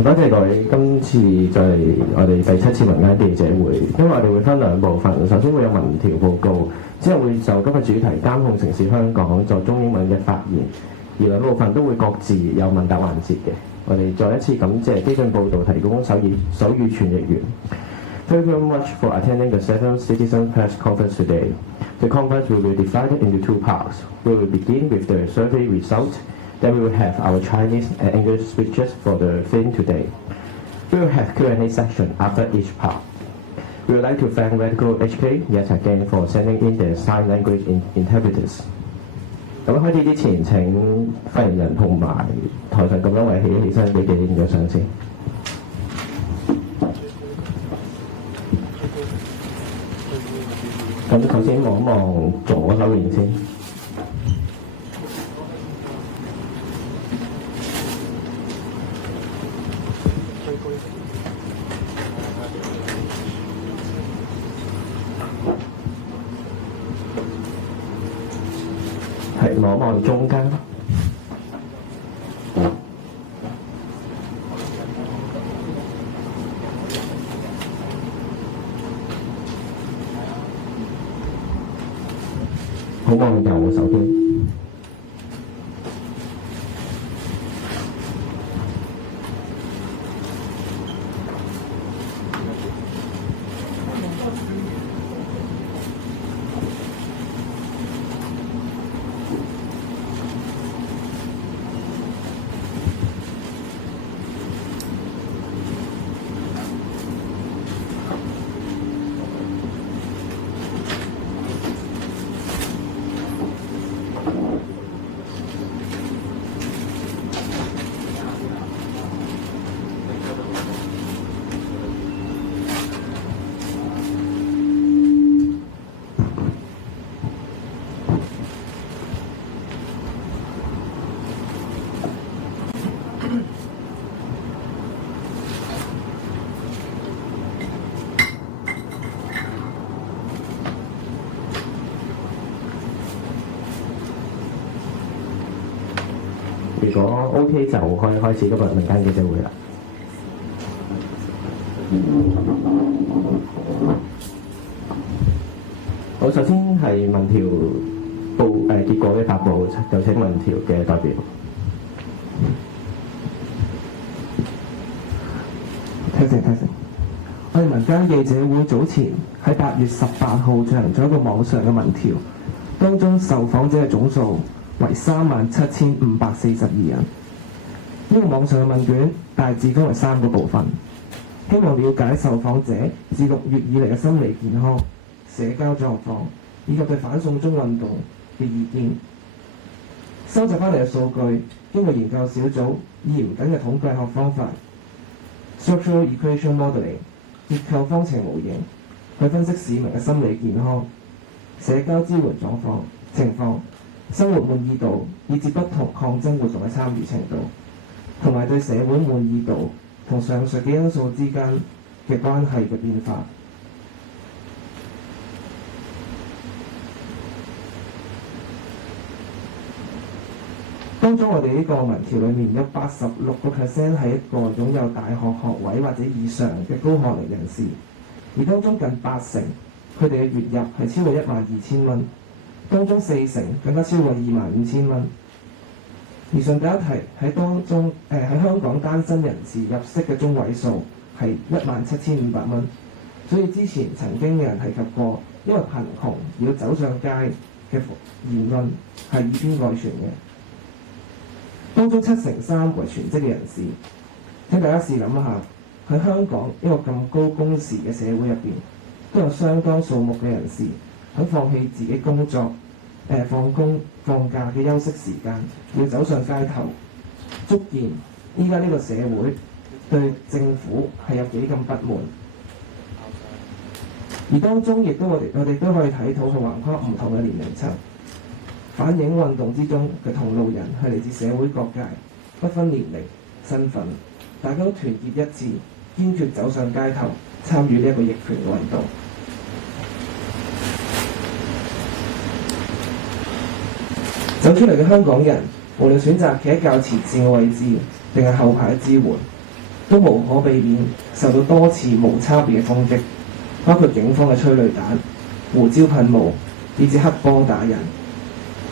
好多謝各位，今次就係我哋第七次民間記者會，因為我哋會分兩部分，首先會有民調報告，之後會就今日主題監控城市香港作中英文嘅發言，而兩部分都會各自有問答環節嘅。我哋再一次感謝基進報導提供手語傳譯員。Thank you very much for attending the 7th Citizen Press Conference today. The conference will be divided into two parts. We will begin with the survey result. Then we will have our Chinese and English speeches for the theme today. We will have Q&A section after each part. We would like to thank Radical HK yet again for sending in their sign language interpreters. 咁開始之前，請發言人同埋台上咁多位起身俾幾影咗相先。咁首先望一望左手邊先。係望一望中間。好望右手邊。如果 OK 就可以開始今日民間記者會啦。好，首先係民調結果嘅發布，有請民調嘅代表。聽聲。我哋民間記者會早前喺8月18號進行咗一個網上嘅民調，當中受訪者嘅總數為37,542人。呢個網上嘅問卷大致分為3個部分，希望了解受訪者自6月以嚟嘅心理健康、社交狀況以及對反送中運動嘅意見。收集翻嚟嘅數據，經過研究小組以嚴謹嘅統計學方法 （Structural Equation Modeling） 結構方程模型去分析市民嘅心理健康、社交支援情況、生活滿意度，以至不同抗爭活動嘅參與程度，同埋對社會滿意度同上述嘅因素之間嘅關係嘅變化。當中我哋呢個民調裏面有86% 係一個擁有大學學位或者以上嘅高學歷人士，而當中近80%佢哋嘅月入係超過12,000蚊，當中40%更加超過25,000蚊。而順帶一提，喺當中喺香港單身人士入息嘅中位數係17,500蚊，所以之前曾經有人提及過，因為貧窮而要走上街嘅言論係以偏概全嘅。當中73%為全職嘅人士，請大家試諗下，喺香港一個咁高工時嘅社會入邊，都有相當數目嘅人士肯放棄自己工作、放工放假嘅休息時間，要走上街頭，足見依家呢個社會對政府係有幾咁不滿。而當中亦都我哋都可以睇到，係橫跨唔同嘅年齡層。反映運動之中嘅同路人係嚟自社會各界，不分年齡、身份，大家都團結一致，堅決走上街頭，參與呢一個逆權嘅運動。走出嚟嘅香港人，無論選擇企喺較前線嘅位置，定係後排嘅支援，都無可避免受到多次無差別嘅攻擊，包括警方嘅催淚彈、胡椒噴霧，以至黑幫打人。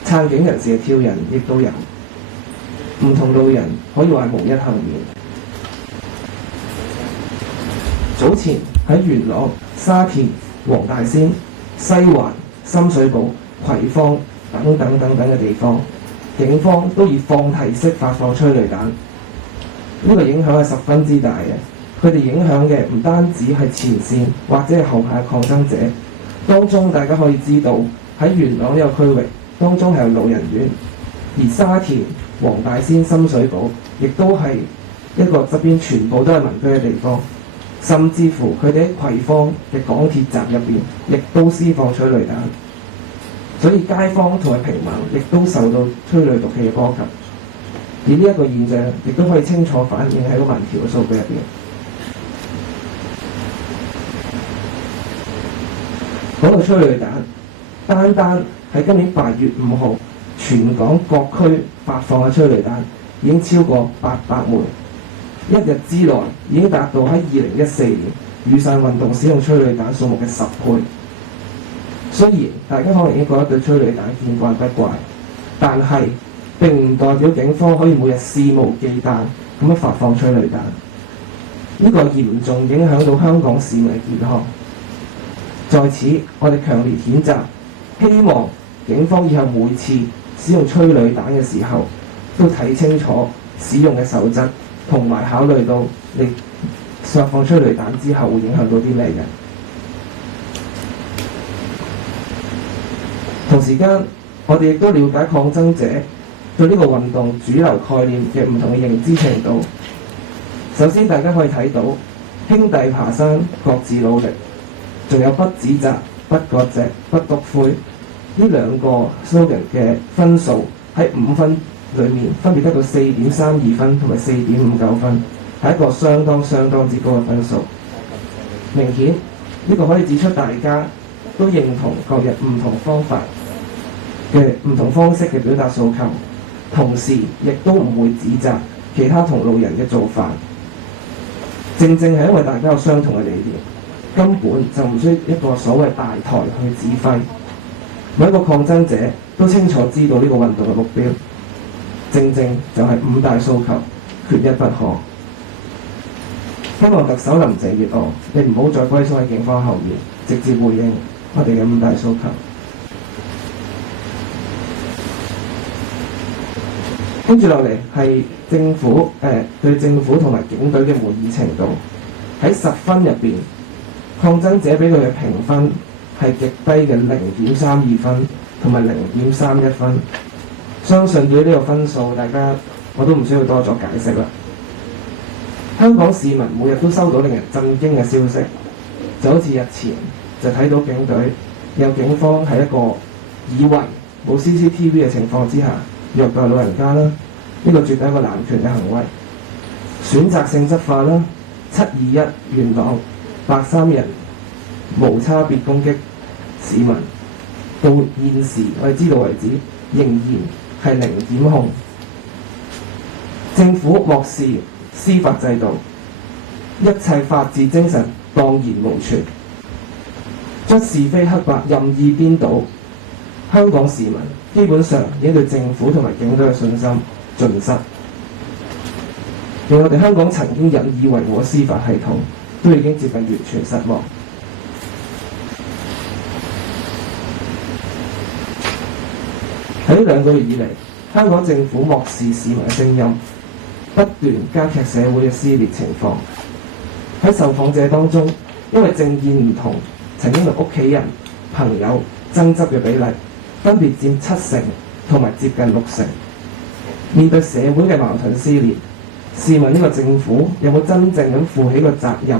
撐警人士嘅挑釁亦都有，唔同路人可以話係無一幸免。早前喺元朗、沙田、黃大仙、西環、深水埗、葵芳等嘅地方，警方都以放題式發放催淚彈，呢個影響係十分之大嘅。佢哋影響嘅唔單止係前線或者係後排嘅抗爭者，當中大家可以知道喺元朗呢個區域，當中係有老人院，而沙田、黃大仙、深水埗亦都係一個側邊全部都係民居嘅地方，甚至乎佢哋喺葵芳嘅港鐵站入邊，亦都施放催淚彈，所以街坊同埋平民亦都受到催淚毒氣嘅波及。而呢一個現象亦都可以清楚反映喺個民調嘅數據入邊。講到催淚彈，單喺今年8月5號，全港各區發放嘅催淚彈已經超過800枚，一日之內已經達到喺2014年雨傘運動使用催淚彈數目嘅10倍。雖然大家可能已經覺得對催淚彈見慣不怪，但係並唔代表警方可以每日肆無忌憚咁樣發放催淚彈，呢個嚴重影響到香港市民嘅健康。在此，我哋強烈譴責，希望警方以後每次使用催淚彈嘅時候，都睇清楚使用嘅守則，同埋考慮到你發放催淚彈之後會影響到啲咩人。同時間，我哋亦都了解抗爭者對呢個運動主流概念嘅唔同嘅認知程度。首先，大家可以睇到兄弟爬山，各自努力，仲有不指責、不割席、不篤灰呢兩個 slogan 嘅分數喺5分裏面分別得到4.32分同埋4.59分，係一個相當之高嘅分數。明顯呢個可以指出大家都認同各人唔同方法嘅唔同方式嘅表達訴求，同時亦都唔會指責其他同路人嘅做法。正正係因為大家有相同嘅理念，根本就唔需要一個所謂大台去指揮。每一個抗爭者都清楚知道呢個運動嘅目標，正正就係五大訴求，缺一不可。希望特首林鄭月娥，你唔好再龜縮喺警方後面，直接回應我哋嘅五大訴求。跟住落嚟係政府對政府同埋警隊嘅滿意程度。喺10分入邊，抗爭者俾佢嘅評分係極低嘅0.32分同埋0.31分。相信對呢個分數，大家我都唔需要多作解釋啦。香港市民每日都收到令人震驚嘅消息，就好似日前就睇到警隊有警方喺一個以為冇 CCTV 嘅情況之下虐待老人家啦，呢個絕對係一個濫權嘅行為。選擇性執法啦，721元朗白衣人無差別攻擊市民，到現時我哋知道為止仍然係零檢控。政府漠視司法制度，一切法治精神蕩然無存，將是非黑白任意顛倒。香港市民基本上已經對政府同埋警隊嘅信心盡失，令我哋香港曾經引以為傲嘅司法系統都已經接近完全失望。喺呢2個月以嚟，香港政府漠視市民嘅聲音，不斷加劇社會嘅撕裂情況。喺受訪者當中，因為政見唔同，曾經同屋企人、朋友爭執嘅比例分別佔7%同埋接近60%。面對社會嘅矛盾撕裂，試問呢個政府有冇真正咁負起個責任，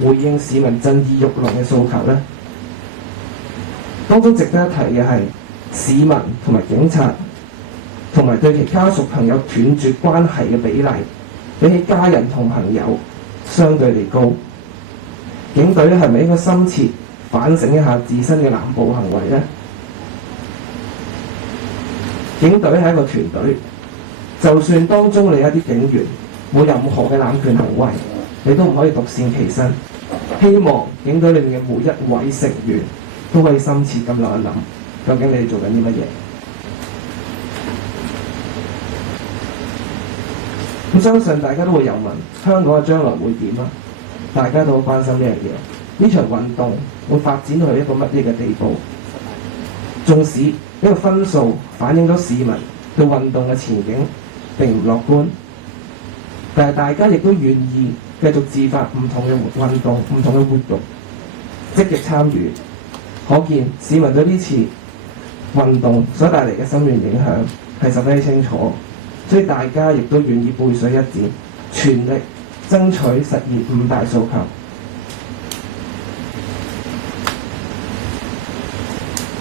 回應市民震耳欲聾嘅訴求呢？當中值得一提嘅係市民同埋警察同埋對其家屬朋友斷絕關係嘅比例，比起家人同朋友相對地高。警隊係咪應該深切反省一下自身嘅濫捕行為呢？警隊係一個團隊，就算當中你一啲警員冇任何嘅濫權行為，你都唔可以獨善其身。希望警隊裏面嘅每一位成員都可以深切咁諗一諗，究竟你哋做緊啲乜嘢？咁相信大家都會有問，香港嘅將來會點啊？大家都好關心呢樣嘢。呢場運動會發展去一個乜嘢嘅地步？縱使呢個分數反映咗市民對運動嘅前景並唔樂觀，但係大家亦都願意繼續自發唔同嘅運動、唔同嘅活動，積極參與。可見市民對呢次運動所帶嚟嘅深遠影響係十分清楚，所以大家亦都願意背水一戰，全力爭取實現五大訴求。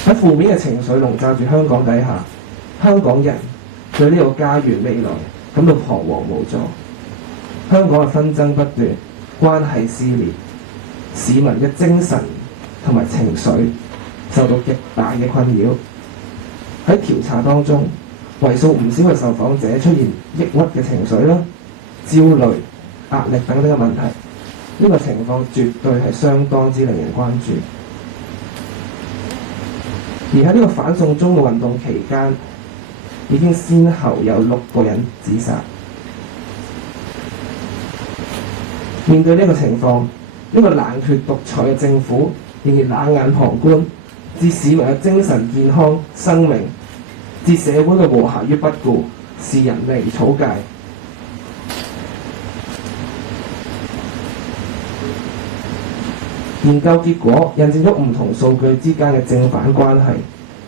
喺負面嘅情緒籠罩住香港底下，香港人對呢個家園未來感到彷徨無助。香港嘅紛爭不斷，關係撕裂，市民嘅精神同埋情緒受到極大嘅困擾。喺調查當中，為數唔少嘅受訪者出現抑鬱嘅情緒啦、焦慮、壓力等等嘅問題。呢個情況絕對係相當之令人關注。而喺呢個反送中嘅運動期間，已經先後有6個人自殺。面對呢個情況，呢個冷血獨裁嘅政府仍然冷眼旁觀，置市民嘅精神健康、生命，置社會嘅和諧於不顧，視人命如草芥。研究結果印證咗唔同數據之間嘅正反關係，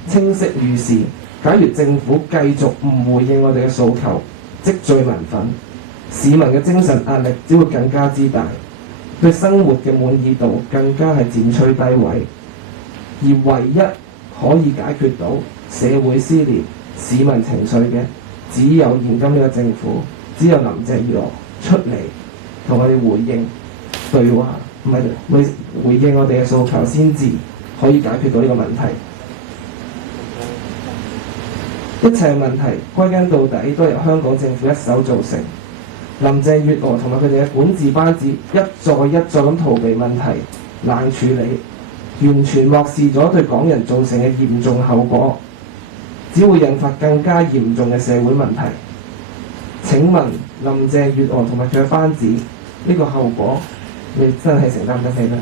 清晰預示，假如政府繼續唔回應我哋嘅訴求，積聚民憤，市民嘅精神壓力只會更加之大，對生活嘅滿意度更加係漸趨低位。而唯一可以解決到社會撕裂、市民情緒嘅，只有現今呢個政府，只有林鄭月娥出嚟同我哋回應對話，唔係回應我哋嘅訴求，先至可以解決到呢個問題。一切問題歸根到底都係由香港政府一手造成。林鄭月娥同埋佢哋嘅管治班子一再咁逃避問題、冷處理，完全漠視咗對港人造成嘅嚴重後果，只會引發更加嚴重嘅社會問題。請問林鄭月娥同埋佢嘅班子呢個後果，你真係承擔得起咩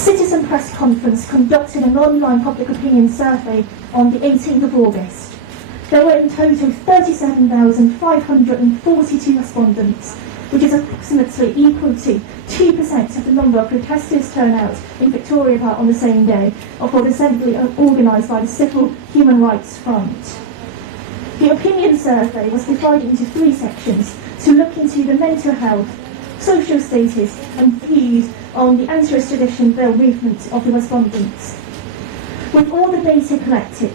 ？Citizen Press Conference conducted an online public opinion survey on the 18th of August. There were in total 37,542 respondents, which is approximately equal to 2% of the number of protesters turnout in Victoria Park on the same day, of what assembly organised by the Civil Human Rights Front. The opinion survey was divided into 3 sections to look into the mental health, social status and views on the anti-extradition bill movement of the respondents. With all the data collected,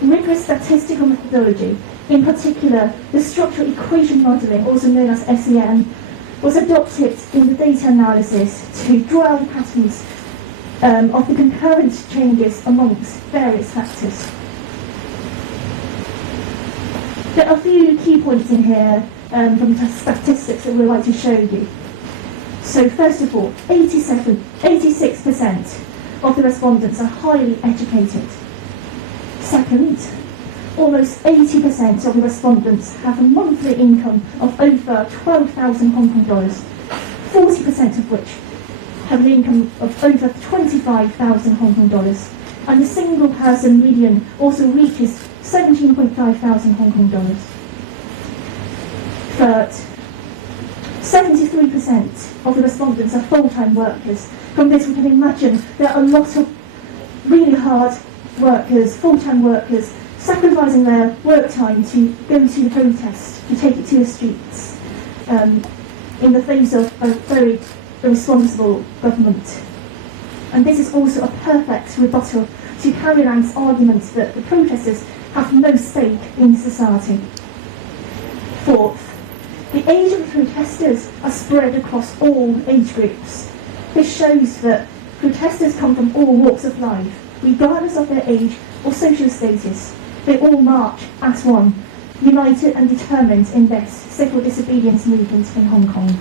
rigorous statistical methodology, in particular the structural equation modelling, also known as SEM, was adopted in the data analysis to draw out the patterns of the concurrent changes amongst various factors. There are a few key points in here from the statistics that we'd like to show you. So first of all, 86% of the respondents are highly educated. Second, almost 80% of the respondents have a monthly income of over 12,000 Hong Kong dollars, 40% of which have an income of over 25,000 Hong Kong dollars, and the single person median also reaches 17.5 thousand Hong Kong dollars. Third, 73% of the respondents are full-time workers. From this we can imagine there are a lot of really hard workers, full-time workers, sacrificing their work time to go to the protest, to take it to the streets, in the face of a very irresponsible government. And this is also a perfect rebuttal to Carrie Lam's argument that the protesters have no stake in society. Fourth, the age of the protesters are spread across all age groups. This shows that protesters come from all walks of life, regardless of their age or social status. They all march as one, united and determined in this civil disobedience movement in Hong Kong.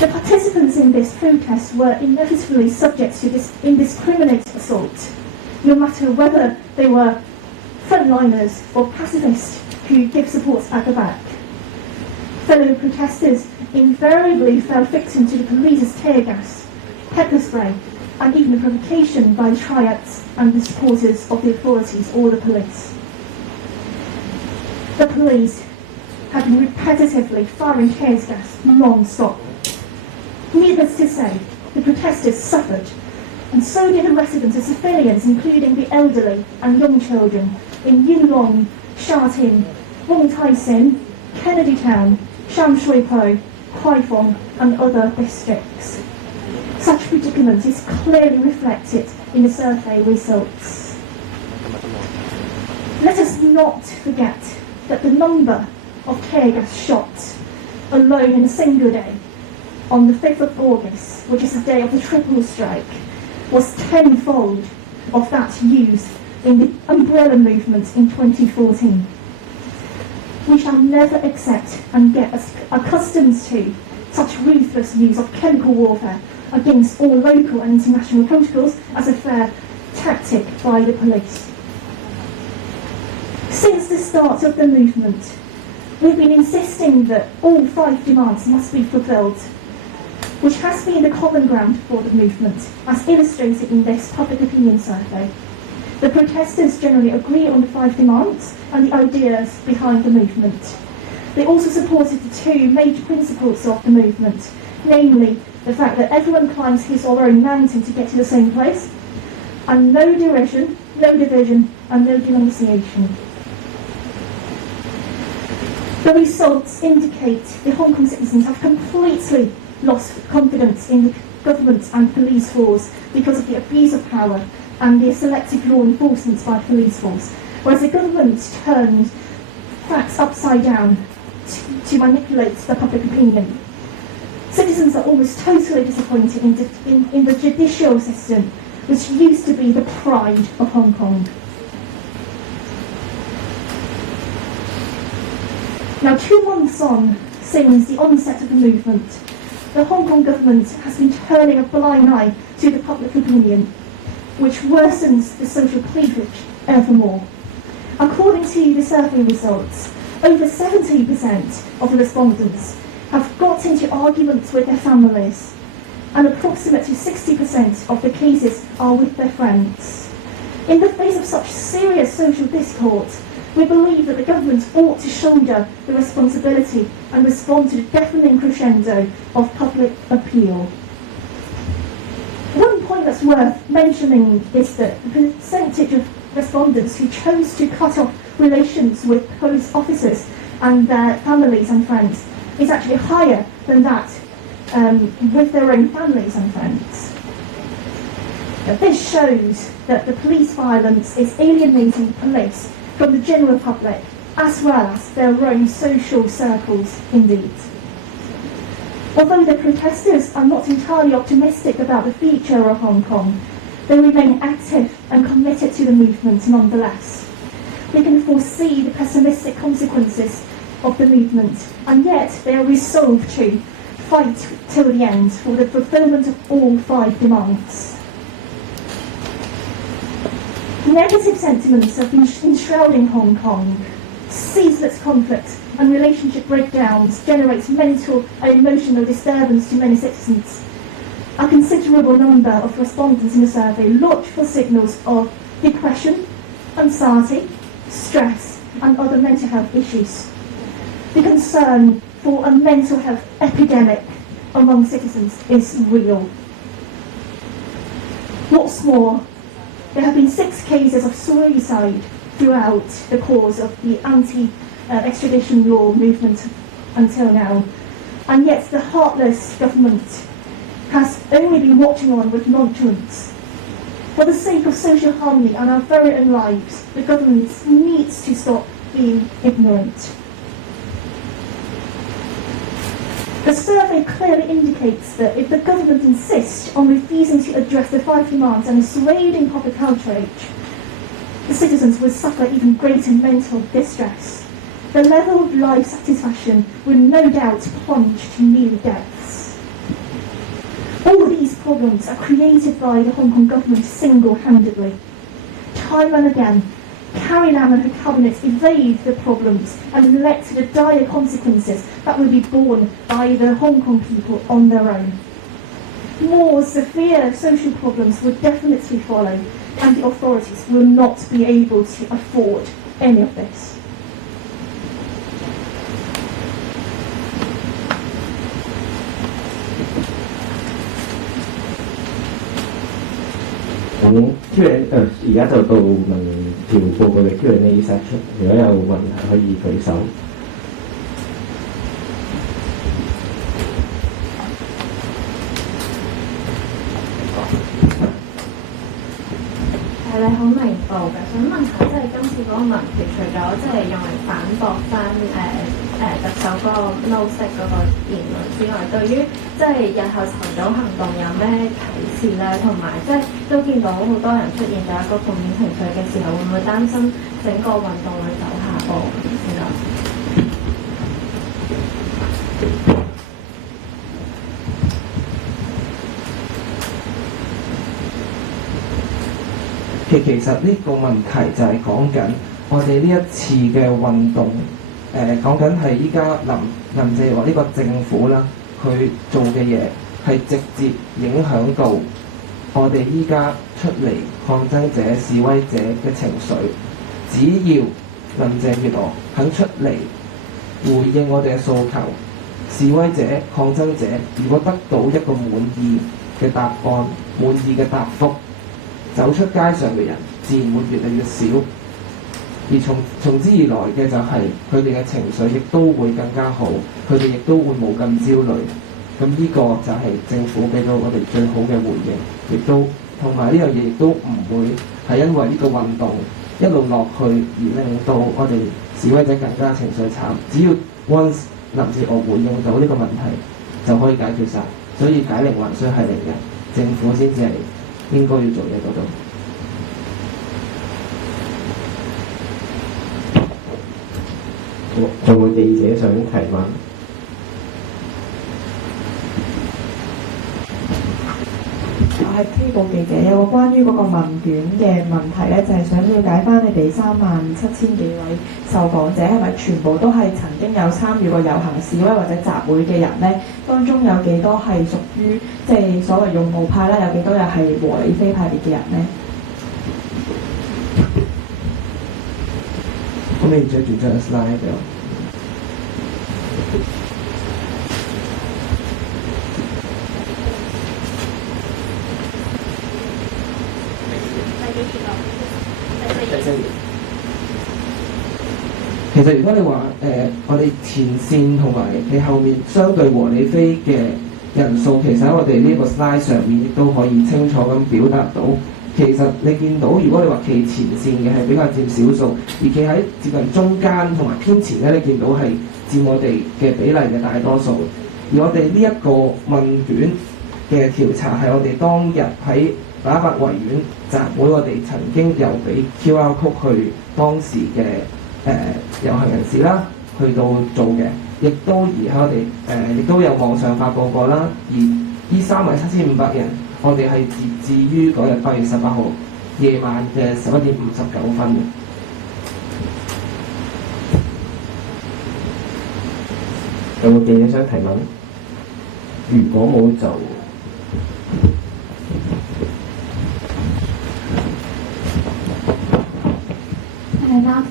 The participants in this protest were inevitably subject to this indiscriminate assault, no matter whether they were frontliners or pacifists who give support at the back. Fellow protesters invariably fell victim to the police's tear gas, pepper spray, and even the provocation by the triads and the supporters of the authorities or the police. The police had been repetitively firing tear gas non-stop. Needless to say, the protesters suffered, and so did the residents and civilians, including the elderly and young children in Yuen Long, Sha Tin, Wong Tai Sin, Kennedy Town, Sham Shui Po, Kwai Fong and other districts. Such predicament is clearly reflected in the survey results. Let us not forget that the number of tear gas shots alone in a single day on the 5th of August, which is the day of the triple strike, was tenfold of that used in the umbrella movement in 2014. We shall never accept and get accustomed to such ruthless use of chemical warfare against all local and international protocols as a fair tactic by the police. Since the start of the movement, we've been insisting that all 5 demands must be fulfilled, which has been the common ground for the movement, as illustrated in this public opinion survey. The protesters generally agree on the 5 demands and the ideas behind the movement. They also supported the 2 major principles of the movement, namely the fact that everyone climbs his or her own mountain to get to the same place, and no derision, no division, and no denunciation. The results indicate the Hong Kong citizens have completely lost confidence in the government and police force because of the abuse of power and the selective law enforcement by police force, whereas the government turned facts upside down to manipulate the public opinion. citizens are almost totally disappointed in the judicial system, which used to be the pride of Hong Kong. Now, 2 months on since the onset of the movement, the Hong Kong government has been turning a blind eye to the public opinion, which worsens the social cleavage evermore. According to the survey results, over 70% of the respondents have got into arguments with their families, and approximately 60% of the cases are with their friends. In the face of such serious social discord, we believe that the government ought to shoulder the responsibility and respond to the deafening crescendo of public appeal. One point that's worth mentioning is that the percentage of respondents who chose to cut off relations with police officers and their families and friends is actually higher than that with their own families and friends. Now, this shows that the police violence is alienating police from the general public, as well as their own social circles indeed. Although the protesters are not entirely optimistic about the future of Hong Kong, they remain active and committed to the movement nonetheless. We can foresee the pessimistic consequences of the movement, and yet they are resolved to fight till the end for the fulfilment of all 5 demands. Negative sentiments have been enshrouding Hong Kong. Ceaseless conflict and relationship breakdowns generates mental and emotional disturbance to many citizens. A considerable number of respondents in the survey looked for signals of depression, anxiety, stress, and other mental health issues. The concern for a mental health epidemic among citizens is real. What's more, there have been 6 cases of suicide throughout the course of the anti-extradition law movement until now, and yet the heartless government has only been watching on with nonchalance. For the sake of social harmony and our very own lives, the government needs to stop being ignorant. The survey clearly indicates that if the government insists on refusing to address the 5 demands and is swayed in public outrage, the citizens will suffer even greater mental distress. The level of life satisfaction will no doubt plunge to new depths. All these problems are created by the Hong Kong government single-handedly. Time and again, Carrie Lam and her cabinet evade the problems and led to the dire consequences that will be borne by the Hong Kong people on their own. More severe social problems will definitely follow, and the authorities will not be able to afford any of this.咁 Q&A 而家就到民調報告嘅 Q&A section， 如果有問題可以舉手。你好明報嘅，想問下，即係今次嗰個民調，除咗即係用嚟反駁翻特首嗰個 no 式嗰個言論之外，對於即係日後籌組行動有咩啟示咧？同埋即係都見到好多人出現咗一個負面情緒嘅時候，會唔會擔心整個運動會走下坡先啊？其實呢個問題就係講緊我哋呢一次嘅運動，講緊係依家林鄭話呢個政府啦，佢做嘅嘢係直接影響到我哋依家出嚟抗爭者、示威者嘅情緒。只要林鄭月娥肯出嚟回應我哋嘅訴求，示威者、抗爭者如果得到一個滿意嘅答案、滿意嘅答覆，走出街上嘅人自然會越嚟越少，而從之而來嘅就係佢哋嘅情緒亦都會更加好，佢哋亦都會冇咁焦慮。咁呢個就係政府俾到我哋最好嘅回應，亦都同埋呢樣嘢亦都唔會係因為呢個運動一路落去而令到我哋示威者更加情緒慘。只要 once 林鄭月娥回應到呢個問題，就可以解決晒。所以解鈴還須繫鈴人，政府先至係應該要做嘢嗰度。仲有冇記者想提問？我係 K 報記者，有個關於嗰個問卷嘅問題咧，就係想了解翻你哋37000幾位受訪者係咪全部都係曾經有參與過遊行示威或者集會嘅人咧？當中有幾多係屬於即係所謂勇武派啦？有幾多又係和理非派別嘅人咧？咁你再轉張 slide 俾我。其實如果你話我哋前線同埋你後面相對和理非嘅人數，其實喺我哋呢個 slide 上面亦都可以清楚咁表達到。其實你見到，如果你話企前線嘅係比較佔少數，而企喺接近中間同埋偏前咧，你見到係佔我哋嘅比例嘅大多數。而我哋呢一個問卷嘅調查係我哋當日喺打發維園集會，我哋曾經有俾 QR code 去當時嘅遊行人士啦，去到做嘅，亦都而喺我哋亦都有網上發佈過啦。而呢37500人，我哋係截至於嗰日8月18號夜晚嘅11點59分嘅。有冇記者想提問？如果冇就Now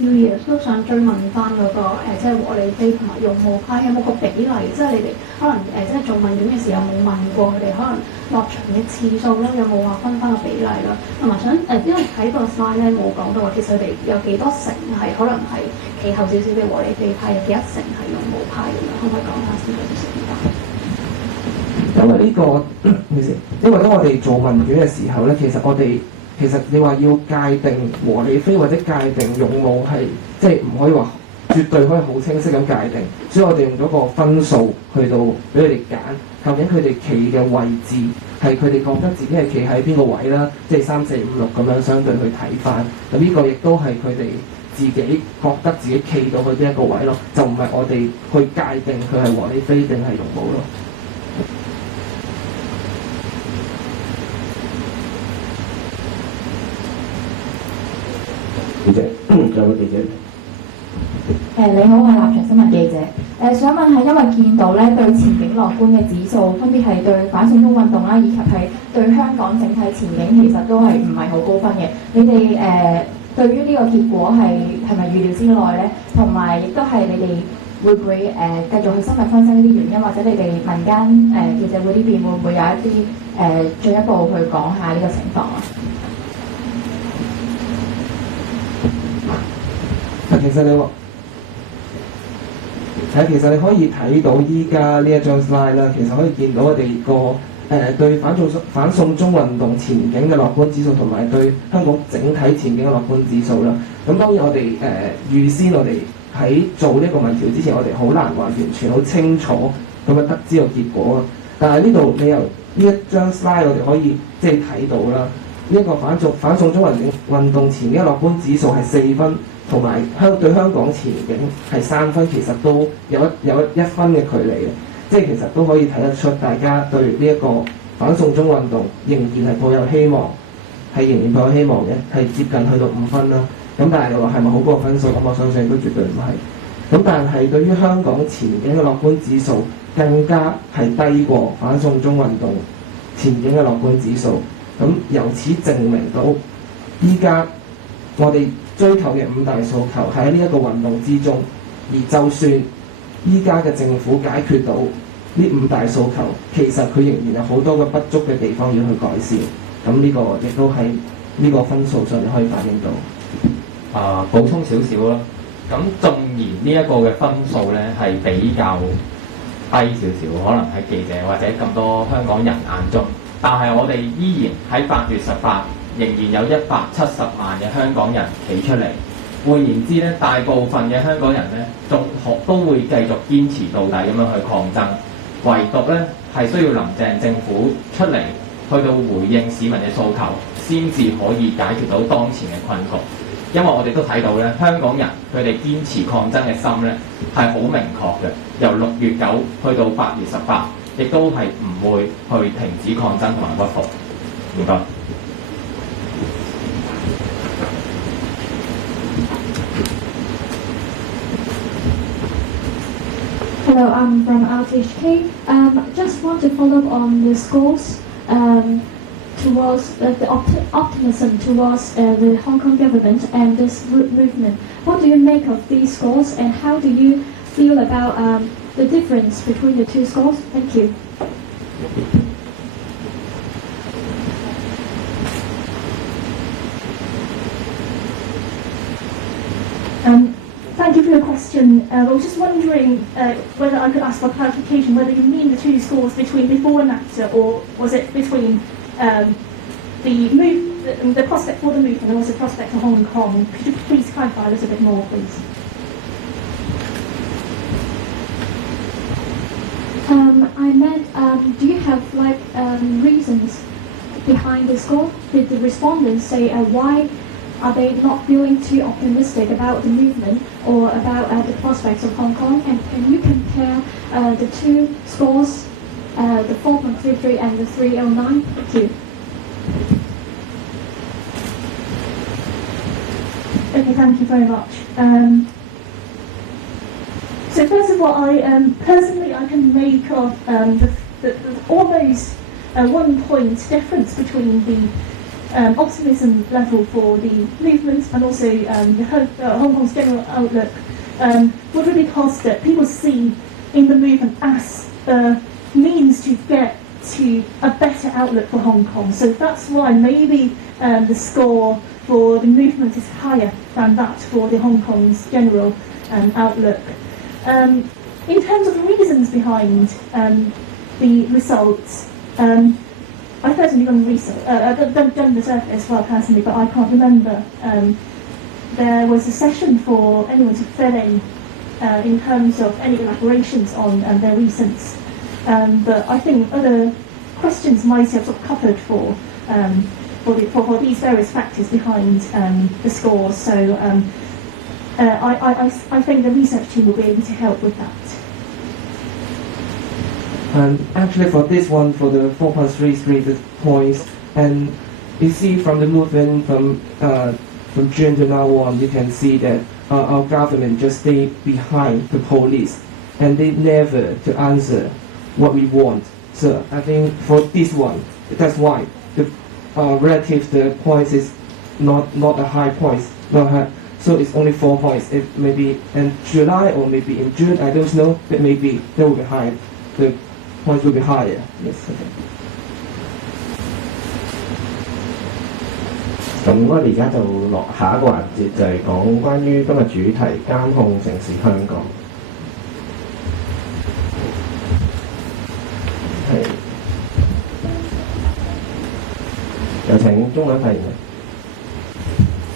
都想追問翻嗰個即係和理非同埋勇武派有冇個比例？即係你哋可能即係做問卷嘅時候有冇問過佢哋可能落場嘅次數咧？有冇話分翻個比例啦？同埋想因為睇個 slide 咧冇講到話，其實佢哋有幾多成係可能係其後少少嘅和理非派，有幾多成係勇武派咁樣？可唔可以講下先？因為呢個，因為當我哋做問卷嘅時候咧，其實你話要界定和理非或者界定勇武係，即係唔可以話絕對可以好清晰咁界定，所以我哋用咗個分數去到俾佢哋揀，究竟佢哋企嘅位置係佢哋覺得自己係企喺邊個位啦，即係3、4、5、6咁樣相對去睇翻。咁呢個亦都係佢哋自己覺得自己企到去邊一個位咯，就唔係我哋去界定佢係和理非定係勇武咯。記者，有冇記者？你好，我係立場新聞記者。想問係因為見到咧對前景樂觀嘅指數，分別係對反送中運動啦，以及係對香港整體前景，其實都係唔係好高分嘅。你哋對於呢個結果係咪預料之內咧？同埋亦都係你哋會唔會繼續去深入分析呢啲原因，或者你哋民間記者會呢邊會唔會有一啲進一步去講下呢個情況啊？其實你可以睇到依家呢一張 slide 啦，其實可以見到我哋個對反送中運動前景嘅樂觀指數，同埋對香港整體前景嘅樂觀指數啦。咁當然我哋預先我哋喺做呢個民調之前，我哋好難話完全好清楚咁樣得知個結果。但係呢度你由呢一張 slide 我哋可以即係睇到啦，呢一個反送中運動前景嘅樂觀指數係4分。同埋對香港前景係3分，其實都有1分嘅距離嘅，即係其實都可以睇得出大家對呢一個反送中運動仍然係抱有希望，係仍然抱有希望嘅，係接近去到5分啦。咁但係你話係咪好高個分數？咁我相信都絕對唔係。咁但係對於香港前景嘅樂觀指數更加係低過反送中運動前景嘅樂觀指數。咁由此證明到依家我哋追求嘅5大訴求喺呢一個運動之中，而就算依家嘅政府解決到呢5大訴求，其實佢仍然有好多嘅不足嘅地方要去改善。咁呢個亦都喺呢個分數上面可以反映到。補充少少啦。咁縱然呢一個嘅分數咧係比較低少少，可能喺記者或者咁多香港人眼中，但係我哋依然喺8月18。仍然有170萬嘅香港人企出嚟，換言之咧，大部分嘅香港人咧，都會繼續堅持到底咁樣去抗爭。唯獨咧係需要林鄭政府出嚟去到回應市民嘅訴求，先至可以解決到當前嘅困局。因為我哋都睇到咧，香港人佢哋堅持抗爭嘅心咧係好明確嘅，由6月9去到8月18，亦都係唔會去停止抗爭同埋屈服。唔該。Hello, I'm from RTHK. Just want to follow up on the scores towards the optimism towards the Hong Kong government and this movement. What do you make of these scores, and how do you feel about the difference between the two scores? Thank you. Thank you for your question. I was just wondering whether I could ask for clarification whether you mean the two scores between before and after, or was it between the prospect for the movement and also prospect for Hong Kong? Could you please clarify a little bit more, please? I meant, do you have reasons behind the score? Did the respondents say why are they not feeling too optimistic about the movement or about the prospects of Hong Kong? And can you compare the two scores, the 4.33 and the 309? Thank you. Okay, thank you very much. So first of all, personally I can make of the almost 1 point difference between the optimism level for the movement and also Hong Kong's general outlook would really because that people see in the movement as the means to get to a better outlook for Hong Kong. So that's why maybe the score for the movement is higher than that for the Hong Kong's general outlook. In terms of the reasons behind the results, I've personally done research, done the survey as well personally, but I can't remember. There was a session for anyone to fill in terms of any elaborations on their reasons. But I think other questions might have sort of covered for these various factors behind the scores. So I think the research team will be able to help with that. And actually for this one, for the 4.33 points, and you see from the movement from June to now on, you can see that our government just stay behind the police, and they never to answer what we want. So I think for this one, that's why the relative the points is not a high points, not high. So it's only 4 points. It maybe in July or maybe in June, I don't know, but maybe they will be high. The points will be higher. Yes. Okay. 咁我哋而家就落下一個環節，就係講關於今日主題監控城市香港。係，有請中文發言嘅。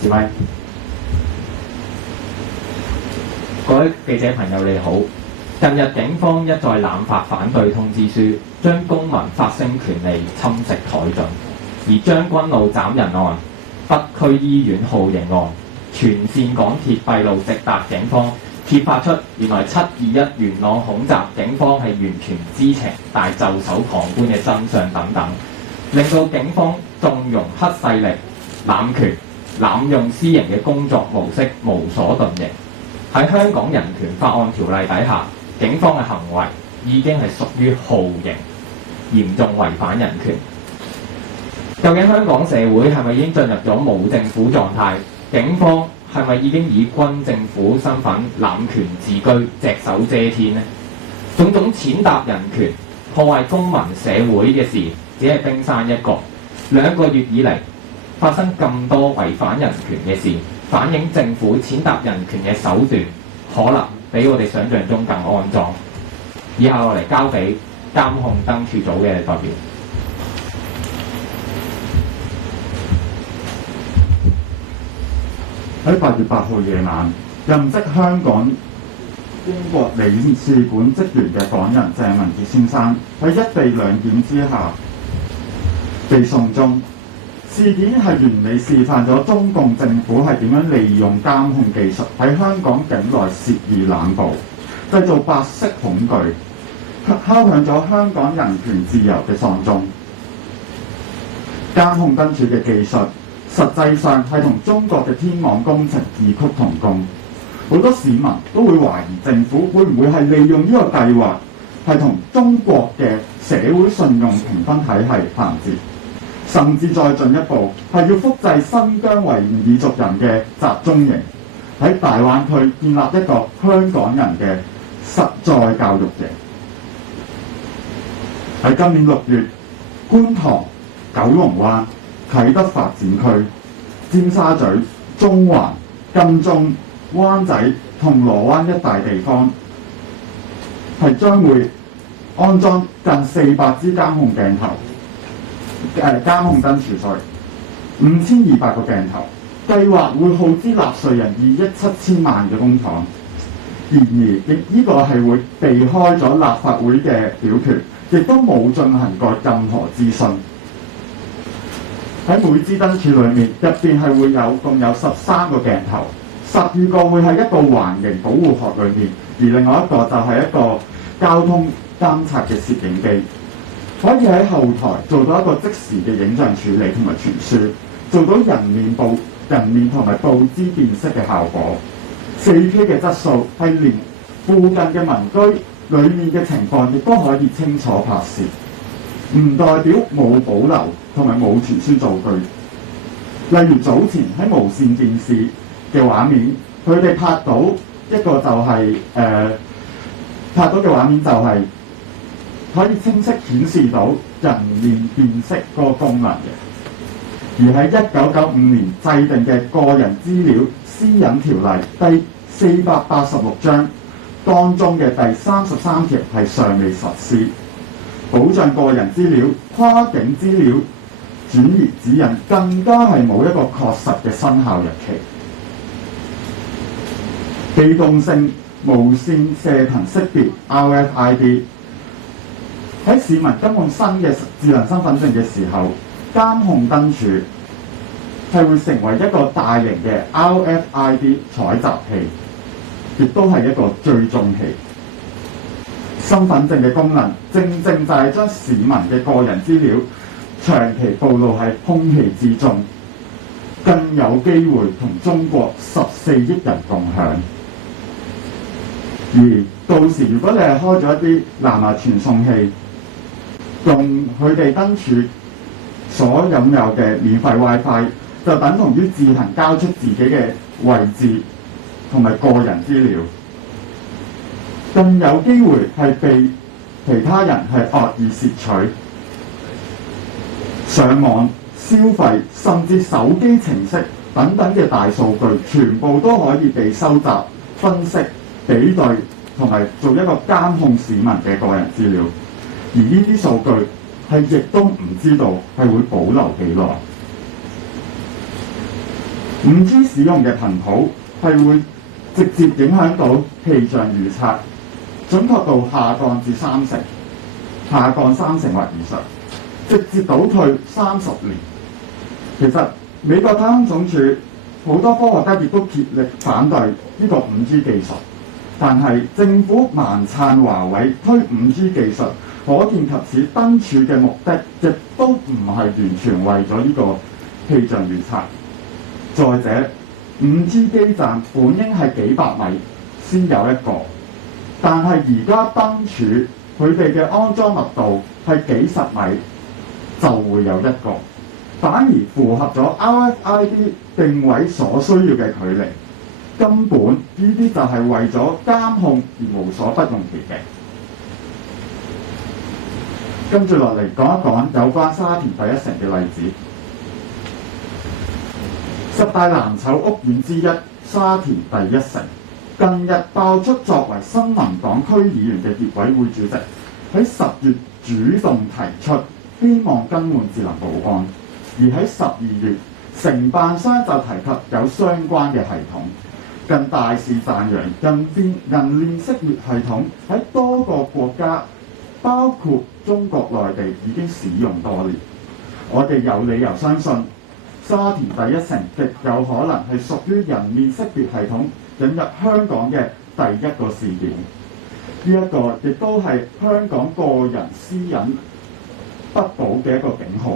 是咪？各位記者朋友你好，近日警方一再濫發反對通知書，將公民發聲權利侵蝕殆盡，而將軍澳斬人案、北區醫院浩刑案、全線港鐵閉路直達警方，揭發出原來721元朗恐襲警方係完全知情，但袖手旁觀嘅真相等等，令到警方縱容黑勢力濫權、濫用私刑嘅工作模式無所遁形。喺香港人權法案條例底下，警方嘅行為已經係屬於酷刑，嚴重違反人權。究竟香港社會係咪已經進入咗無政府狀態？警方係咪已經以軍政府身份濫權自居、隻手遮天呢？種種踐踏人權、破壞公民社會嘅事，只係冰山一角。2個月以嚟發生咁多違反人權嘅事，反映政府踐踏人權嘅手段可能比我哋想象中更骯髒。以下落嚟交俾監控燈柱組嘅代表。喺8月8號夜晚，任職香港英國領事館職員嘅港人鄭文傑先生喺一地兩檢之下被送中。事件係完美示範咗中共政府係點樣利用監控技術喺香港境內肆意濫捕，製造白色恐懼，敲響咗香港人權自由嘅喪鐘。監控燈柱嘅技術實際上係同中國嘅天網工程異曲同工。好多市民都會懷疑政府會唔會係利用呢個計劃係同中國嘅社會信用評分體系銜接，甚至再進一步係要複製新疆維吾爾族人嘅集中營，喺大灣區建立一個香港人嘅實在教育營。喺今年6月，觀塘、九龍灣、啟德發展區、尖沙咀、中環、金鐘、灣仔、銅鑼灣一帶地方係將會安裝近400支監控鏡頭，監控燈柱，5200個鏡頭，計劃會耗資納稅人2億7千萬嘅公帑。然而，呢個係會避開咗立法會嘅表決，亦都冇進行過任何諮詢。喺每支燈柱裏面，入邊係會共有13個鏡頭。12個會喺一個環形保護殼裏面，而另外一個就係一個交通監察嘅攝影機，可以喺後台做到一個即時嘅影像處理同埋傳輸，做到人面同埋報資辨識嘅效果。4K 嘅質素係連附近嘅民居裏面嘅情況亦都可以清楚拍攝，唔代表冇保留同埋冇傳輸數據。例如早前喺無線電視嘅畫面，佢哋拍到一個就係、拍到嘅畫面就係可以清晰顯示到人面辨識嗰個功能嘅。而喺1995年制定嘅個人資料私隱條例第486章當中嘅第33條係尚未實施，保障個人資料跨境資料轉移指引更加係冇一個確實嘅生效日期。被動性無線射頻識別 RFID 喺市民更換新嘅智能身份證嘅時候，監控燈柱係會成為一個大型嘅 RFID 採集器，亦都係一個追蹤器。身份證嘅功能正正就係將市民嘅個人資料長期暴露喺空氣之中，更有機會同中國14億人共享。而到時如果你係開咗一啲藍牙傳送器，用佢哋燈柱所擁有嘅免費 WiFi， 就等同於自行交出自己嘅位置同埋個人資料，更有機會係被其他人係惡意竊取。上網、消費甚至手機程式等等嘅大數據，全部都可以被收集、分析、比對同埋做一個監控市民嘅個人資料，而呢啲數據係亦都唔知道係會保留幾耐。5G 使用嘅頻譜係會直接影響到氣象預測，準確度下降至30%，下降30%或以上，直接倒退30年。其實美國太空總署好多科學家亦都竭力反對呢個 5G 技術。但係政府盲撐華為推 5G 技術，可見及此燈柱嘅目的亦都唔係完全為咗呢個氣象預測。再者 5G 基站本應係幾百米先有一個，但係而家燈柱佢哋嘅安裝密度係幾十米就會有一個，反而符合咗 RFID 定位所需要嘅距離。根本呢啲就係為咗監控而無所不用其極。跟住落嚟講一講有關沙田第一城嘅例子。10大藍籌屋苑之一沙田第一城，近日爆出作為新民黨區議員嘅業委會主席喺10月主動提出希望更換智能保安，而喺12月承辦商就提及有相關嘅系統。更大肆讚揚人臉識別系統喺多個國家，包括中國內地已經使用多年。我哋有理由相信，沙田第一城極有可能係屬於人面識別系統引入香港嘅第一個事件。呢一個亦都係香港個人私隱不保嘅一個警號。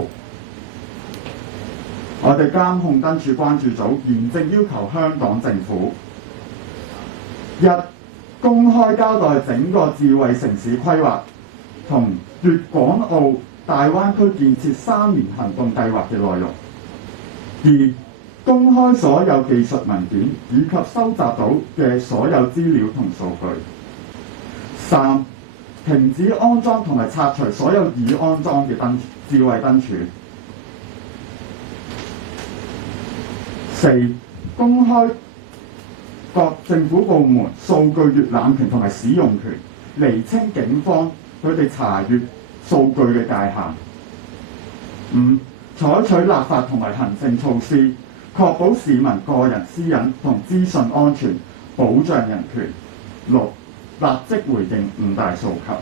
我哋監控燈柱關注組嚴正要求香港政府：一、公開交代整個智慧城市規劃同粵港澳大灣區建設3年行動計劃嘅內容；二、公開所有技術文件以及收集到嘅所有資料同數據；三、停止安裝同埋拆除所有已安裝嘅智慧燈柱；四、公開各政府部門數據閲覽權同埋使用權，釐清警方佢哋查閲數據嘅界限；五、採取立法同埋行政措施，確保市民個人私隱同資訊安全，保障人權；六、立即回應5大訴求。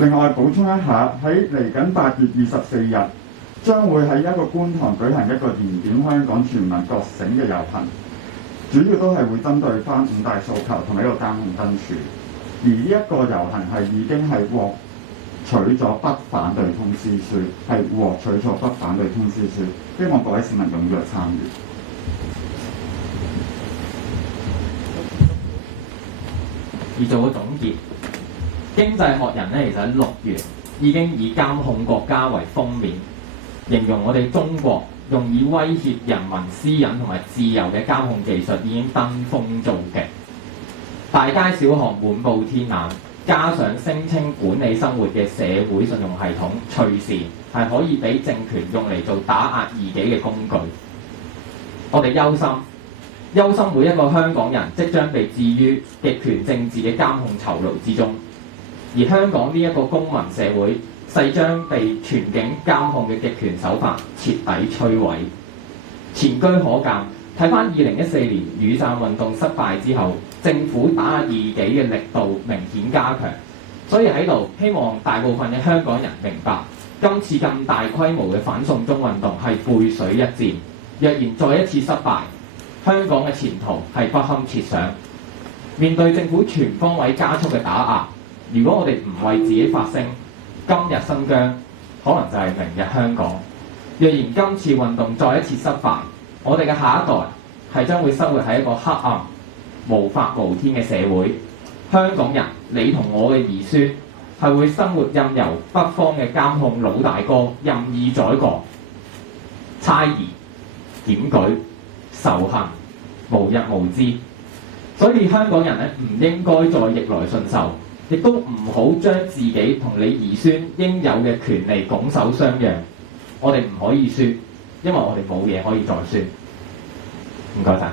另外補充一下，喺嚟緊8月24日，將會喺一個觀塘舉行一個燃點香港全民覺醒嘅遊行，主要都係會針對翻5大訴求同埋一個監控燈柱。而呢一個遊行係已經係獲取咗不反對通知書，係獲取咗不反對通知書，希望各位市民踴躍參與。而做個總結，經濟學人咧其實喺6月已經以監控國家為封面，形容我哋中國用以威脅人民私隱同埋自由嘅監控技術已經登峰造極，大街小巷滿佈天眼，加上聲稱管理生活嘅社會信用系統，隨時係可以俾政權用嚟做打壓異己嘅工具。我哋憂心每一個香港人即將被置於極權政治嘅監控囚牢之中，而香港呢一個公民社會勢將被全境監控嘅極權手法徹底摧毀。前車可鑑，睇翻2014年雨傘運動失敗之後，政府打壓異己嘅力度明顯加強，所以喺度希望大部分嘅香港人明白，今次咁大規模嘅反送中運動係背水一戰，若然再一次失敗，香港嘅前途係不堪設想。面對政府全方位加速嘅打壓，如果我哋唔為自己發聲，今日新疆可能就係明日香港。若然今次運動再一次失敗，我哋嘅下一代係將會生活喺一個黑暗、無法無天嘅社會。香港人，你同我嘅兒孫係會生活任由北方嘅監控老大哥任意宰割、猜疑、檢舉、仇恨，無日無之。所以香港人咧唔應該再逆來順受，亦都唔好將自己同你兒孫應有嘅權利拱手相讓。我哋唔可以輸，因為我哋冇嘢可以再輸。唔該晒。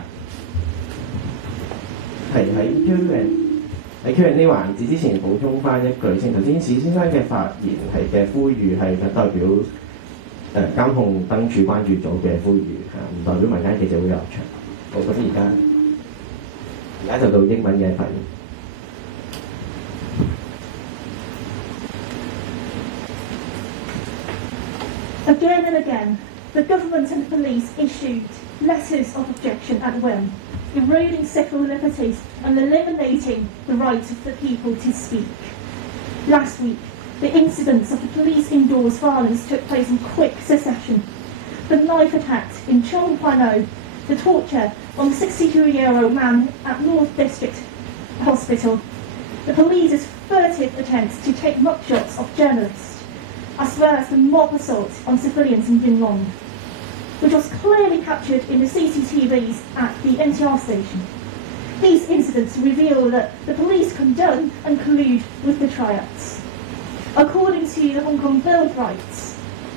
係喺 Q&A 環節之前補充翻一句先，頭先史先生嘅發言係嘅呼籲係代表監控燈柱關注組嘅呼籲嚇，唔代表民間記者會立場。我覺得而家就到英文嘅發言。Again and again, the government and police issued letters of objection at whim, eroding civil liberties and eliminating the right of the people to speak. Last week, the incidents of the police indoors violence took place in quick succession. The knife attack in Chong Kwano, the torture on the 62-year-old man at North District Hospital, the police's furtive attempts to take mugshots of journalists, as well as the mob assault on civilians in Bin Long, which was clearly captured in the CCTVs at the NTR station. These incidents reveal that the police condone and collude with the triads. According to the Hong Kong Bill of Rights,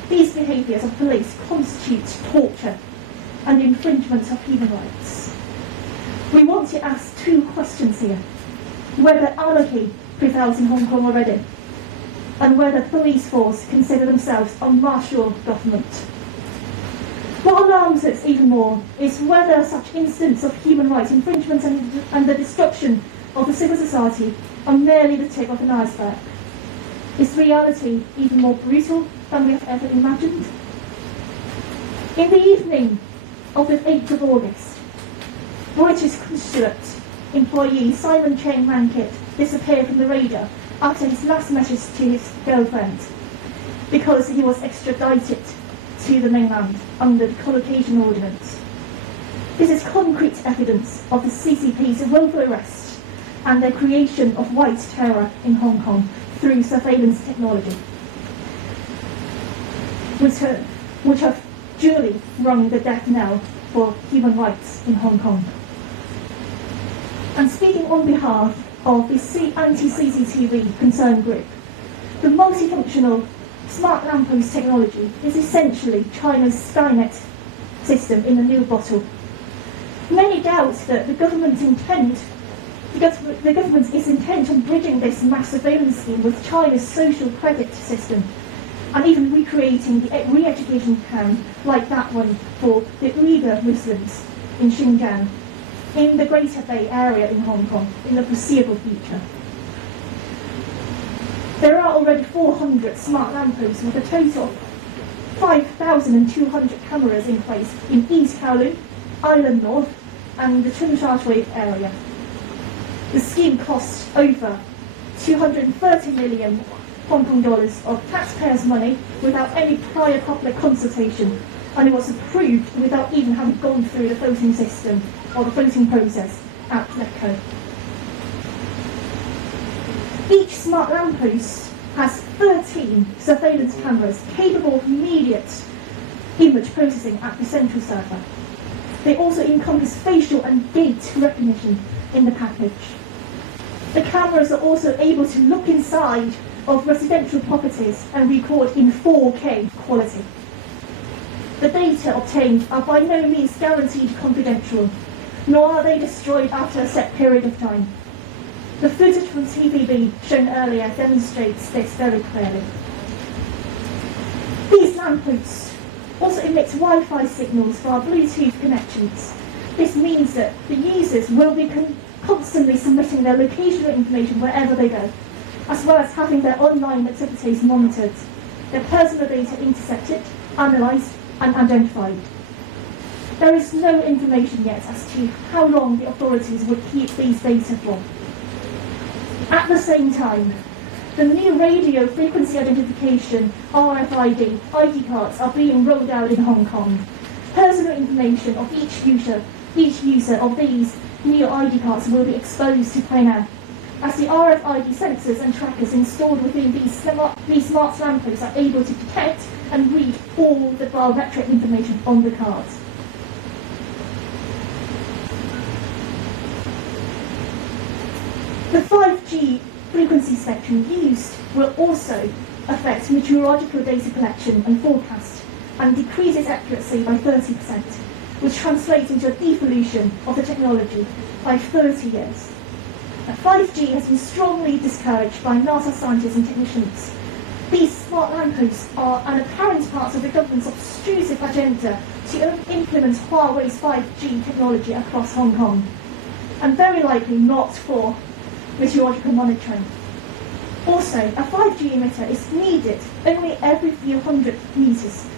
these behaviours of police constitute torture and infringement of human rights. We want to ask two questions here: whether anarchy prevails in Hong Kong already, and whether police force consider themselves a martial government. What alarms us even more is whether such instances of human rights infringements and the destruction of the civil society are merely the tip of an iceberg. Is reality even more brutal than we have ever imagined? In the evening of the 8th of August, British consulate employee Simon Cheng Mankit disappeared from the radar after his last message to his girlfriend because he was extradited to the mainland under the collocation ordinance. This is concrete evidence of the CCP's willful arrest and the creation of white terror in Hong Kong through surveillance technology, which have duly rung the death knell for human rights in Hong Kong. And speaking on behalf of the anti-CCTV concern group, the multifunctional smart lamppost technology is essentially China's Skynet system in a new bottle. Many doubt that the government is intent on bridging this mass surveillance scheme with China's social credit system, and even recreating the re-education camp like that one for the Uyghur Muslims in Xinjiang, in the Greater Bay Area in Hong Kong, in the foreseeable future. There are already 400 smart lampposts with a total of 5,200 cameras in place in East Kowloon, Island North, and the Tsim Sha Tsui area. The scheme costs over 230 million Hong Kong dollars of taxpayers' money without any prior public consultation, and it was approved without even having gone through the voting system or the voting process at NECO. Each smart lamppost has 13 surveillance cameras capable of immediate image processing at the central server. They also encompass facial and gait recognition in the package. The cameras are also able to look inside of residential properties and record in 4K quality. The data obtained are by no means guaranteed confidential, nor are they destroyed after a set period of time. The footage from TVB shown earlier demonstrates this very clearly. These lampposts also emit Wi-Fi signals for our Bluetooth connections. This means that the users will be constantly submitting their locational information wherever they go, as well as having their online activities monitored, their personal data intercepted, analysed and identified. There is no information yet as to how long the authorities would keep these data for. At the same time, the new radio frequency identification RFID ID cards are being rolled out in Hong Kong. Personal information of each user of these new ID cards will be exposed to plain air, as the RFID sensors and trackers installed within these smart lampposts are able to detect and read all the biometric information on the cards. The 5G frequency spectrum used will also affect meteorological data collection and forecast and decrease its accuracy by 30%, which translates into a devolution of the technology by 30 years. Now, 5G has been strongly discouraged by NASA scientists and technicians. These smart lampposts are an apparent part of the government's obtrusive agenda to implement Huawei's 5G technology across Hong Kong, and very likely not for meteorological monitoring. Also, a 5G emitter is needed only every few hundred meters,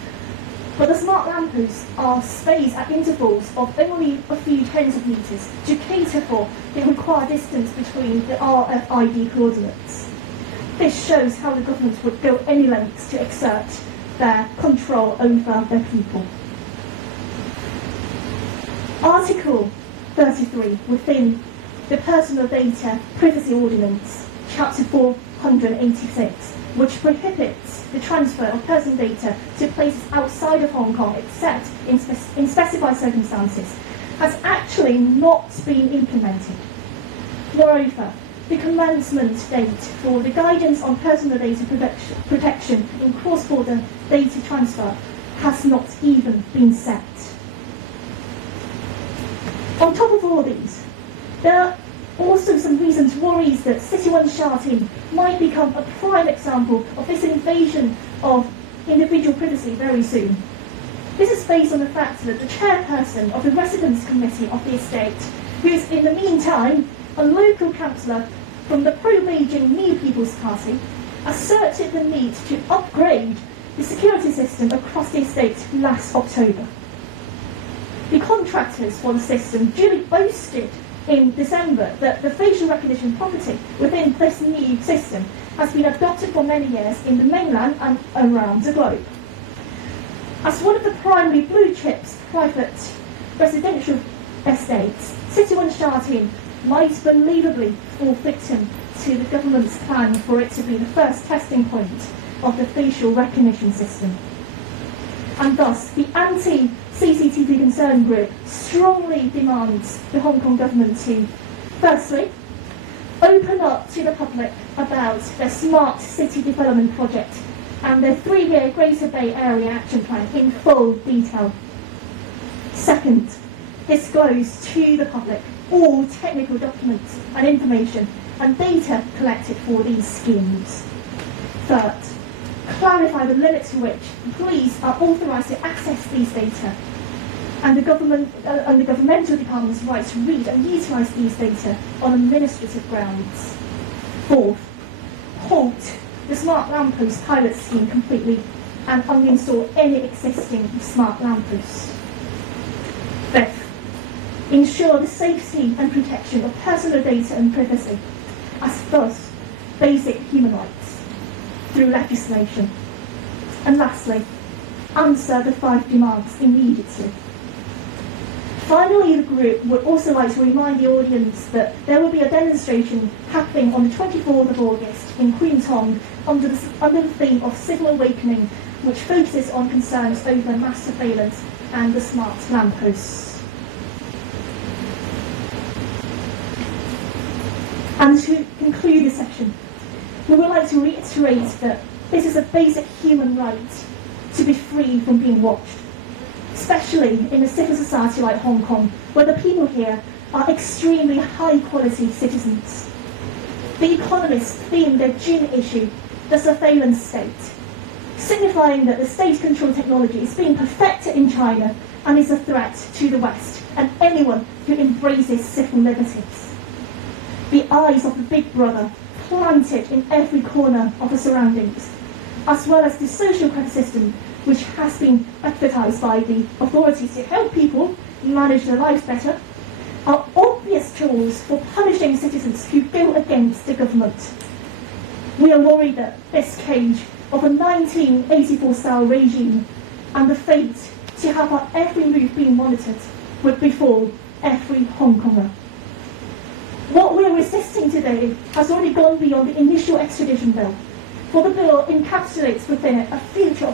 but the smart lampposts are spaced at intervals of only a few tens of meters to cater for the required distance between the RFID coordinates. This shows how the government would go any lengths to exert their control over their people. Article 33 within the Personal Data Privacy Ordinance, Chapter 486, which prohibits the transfer of personal data to places outside of Hong Kong except in specified circumstances, has actually not been implemented. Moreover, the commencement date for the guidance on personal data protection in cross-border data transfer has not even been set. On top of all these, there are also some reasons to worry that City One Sha Tin might become a prime example of this invasion of individual privacy very soon. This is based on the fact that the chairperson of the Residence Committee of the estate, who is in the meantime a local councillor from the pro-Beijing New People's Party, asserted the need to upgrade the security system across the estate last October. The contractors for the system duly boasted in December that the facial recognition property within this new system has been adopted for many years in the mainland and around the globe. As one of the primary blue chips private residential estates, Sichuan Shatin might believably fall victim to the government's plan for it to be the first testing point of the facial recognition system. And thus, the anti-CCTV concern group strongly demands the Hong Kong government to, firstly, open up to the public about their smart city development project and their 3-year Greater Bay Area Action Plan in full detail. Second, disclose to the public all technical documents and information and data collected for these schemes. Third, clarify the limits to which police are authorised to access these data and the governmental department's right to read and utilise these data on administrative grounds. Fourth, halt the smart lamppost pilot scheme completely and uninstall any existing smart lampposts. Fifth, ensure the safety and protection of personal data and privacy as thus basic human rights through legislation. And lastly, answer the 5 demands immediately. Finally, the group would also like to remind the audience that there will be a demonstration happening on the 24th of August in Kwun Tong under the theme of Civil Awakening, which focuses on concerns over mass surveillance and the smart lampposts. And to conclude this session, we would like to reiterate that this is a basic human right to be free from being watched, especially in a civil society like Hong Kong, where the people here are extremely high-quality citizens. The Economist themed their June issue, the surveillance state, signifying that the state-controlled technology is being perfected in China and is a threat to the West and anyone who embraces civil liberties. The eyes of the Big Brother planted in every corner of the surroundings, as well as the social credit system which has been advertised by the authorities to help people manage their lives better, are obvious tools for punishing citizens who go against the government. We are worried that this cage of a 1984-style regime and the fate to have our every move being monitored would befall every Hong Konger. What we are resisting today has already gone beyond the initial extradition bill, for the bill encapsulates within it a future of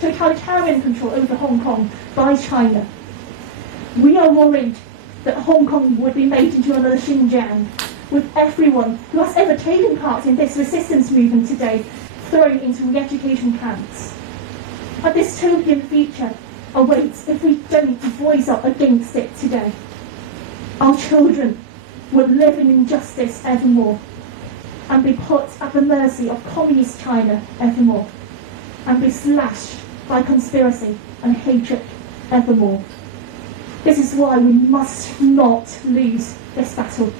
totalitarian control over Hong Kong by China. We are worried that Hong Kong would be made into another Xinjiang, with everyone who has ever taken part in this resistance movement today thrown into re-education camps. A dystopian future awaits if we don't voice up against it today. Our children would live in injustice evermore and be put at the mercy of communist China evermore and be slashed by conspiracy and hatred evermore. This is why we must not lose this battle.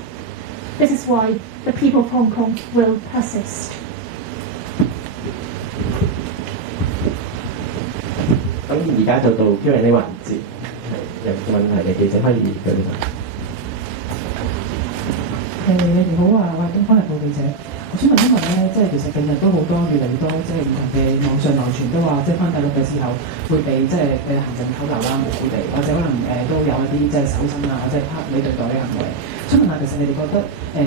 This is why the people of Hong Kong will persist. 咁而家就到 Q&A 環節，有問題嘅記者可以舉手。你哋好啊，我係東方日報記者。我想問一問咧，即係其實近日都好多越嚟越多即係唔同嘅網上流傳都話，即係翻大陸嘅時候會被即係行政拘留啦、無故地，或者可能都有一啲即係搜身啊，或者係黑你對待嘅行為。想問下，其實你哋覺得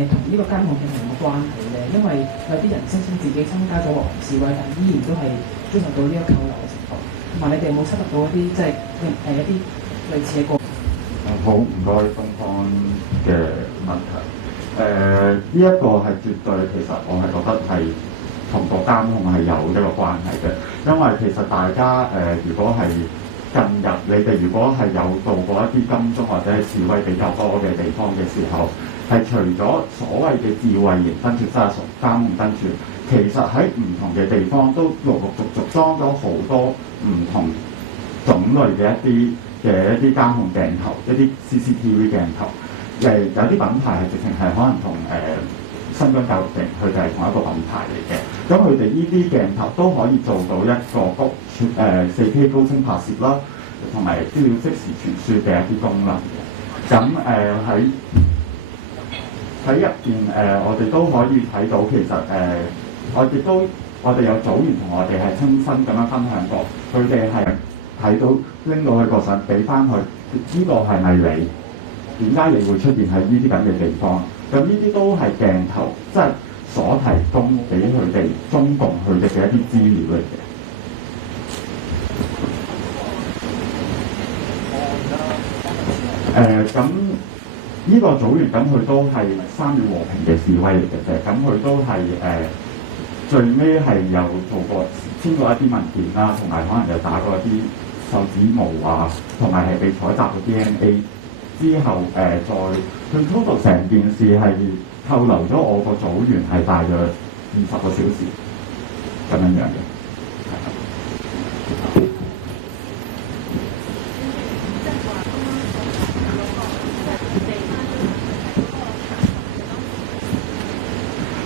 同呢個監控係有冇關係咧？因為有啲人聲稱自己參加咗和平示威，但依然都係遭受到呢個扣留嘅情況。同埋你哋有冇收集到一啲即係一啲類似嘅個？好，唔該東方嘅問題。呢一個係絕對，其實我係覺得係同個監控係有一個關係嘅，因為其實大家如果係近日你哋如果係有到過一啲金鐘或者係示威比較多嘅地方嘅時候，係除咗所謂嘅智慧型燈柱加上監控燈柱，其實喺唔同嘅地方都陸陸續續裝咗好多唔同種類嘅一啲監控鏡頭，一啲 CCTV 鏡頭。有啲品牌係直情係可能同新疆教育營佢哋係同一個品牌嚟嘅。咁佢哋呢啲鏡頭都可以做到一個4K 高清拍攝啦，同埋資料即時傳輸嘅一啲功能嘅。咁喺入邊我哋都可以睇到，其實我哋有組員同我哋係親身咁樣分享過，佢哋係睇到拎到佢個相俾翻佢，呢個係咪你？點解你會出現喺呢啲咁嘅地方？咁呢啲都係鏡頭即係所提供俾佢哋中共佢哋嘅一啲資料嚟嘅。咁呢個組員咁佢都係參與和平嘅示威嚟嘅啫，咁佢都係最尾係有做過簽過一啲文件啦，同埋可能有打過一啲手指模啊，同埋係被採集嘅 DNA 之後，再佢 total 成件事係扣留咗我個組員係大約20個小時咁樣嘅。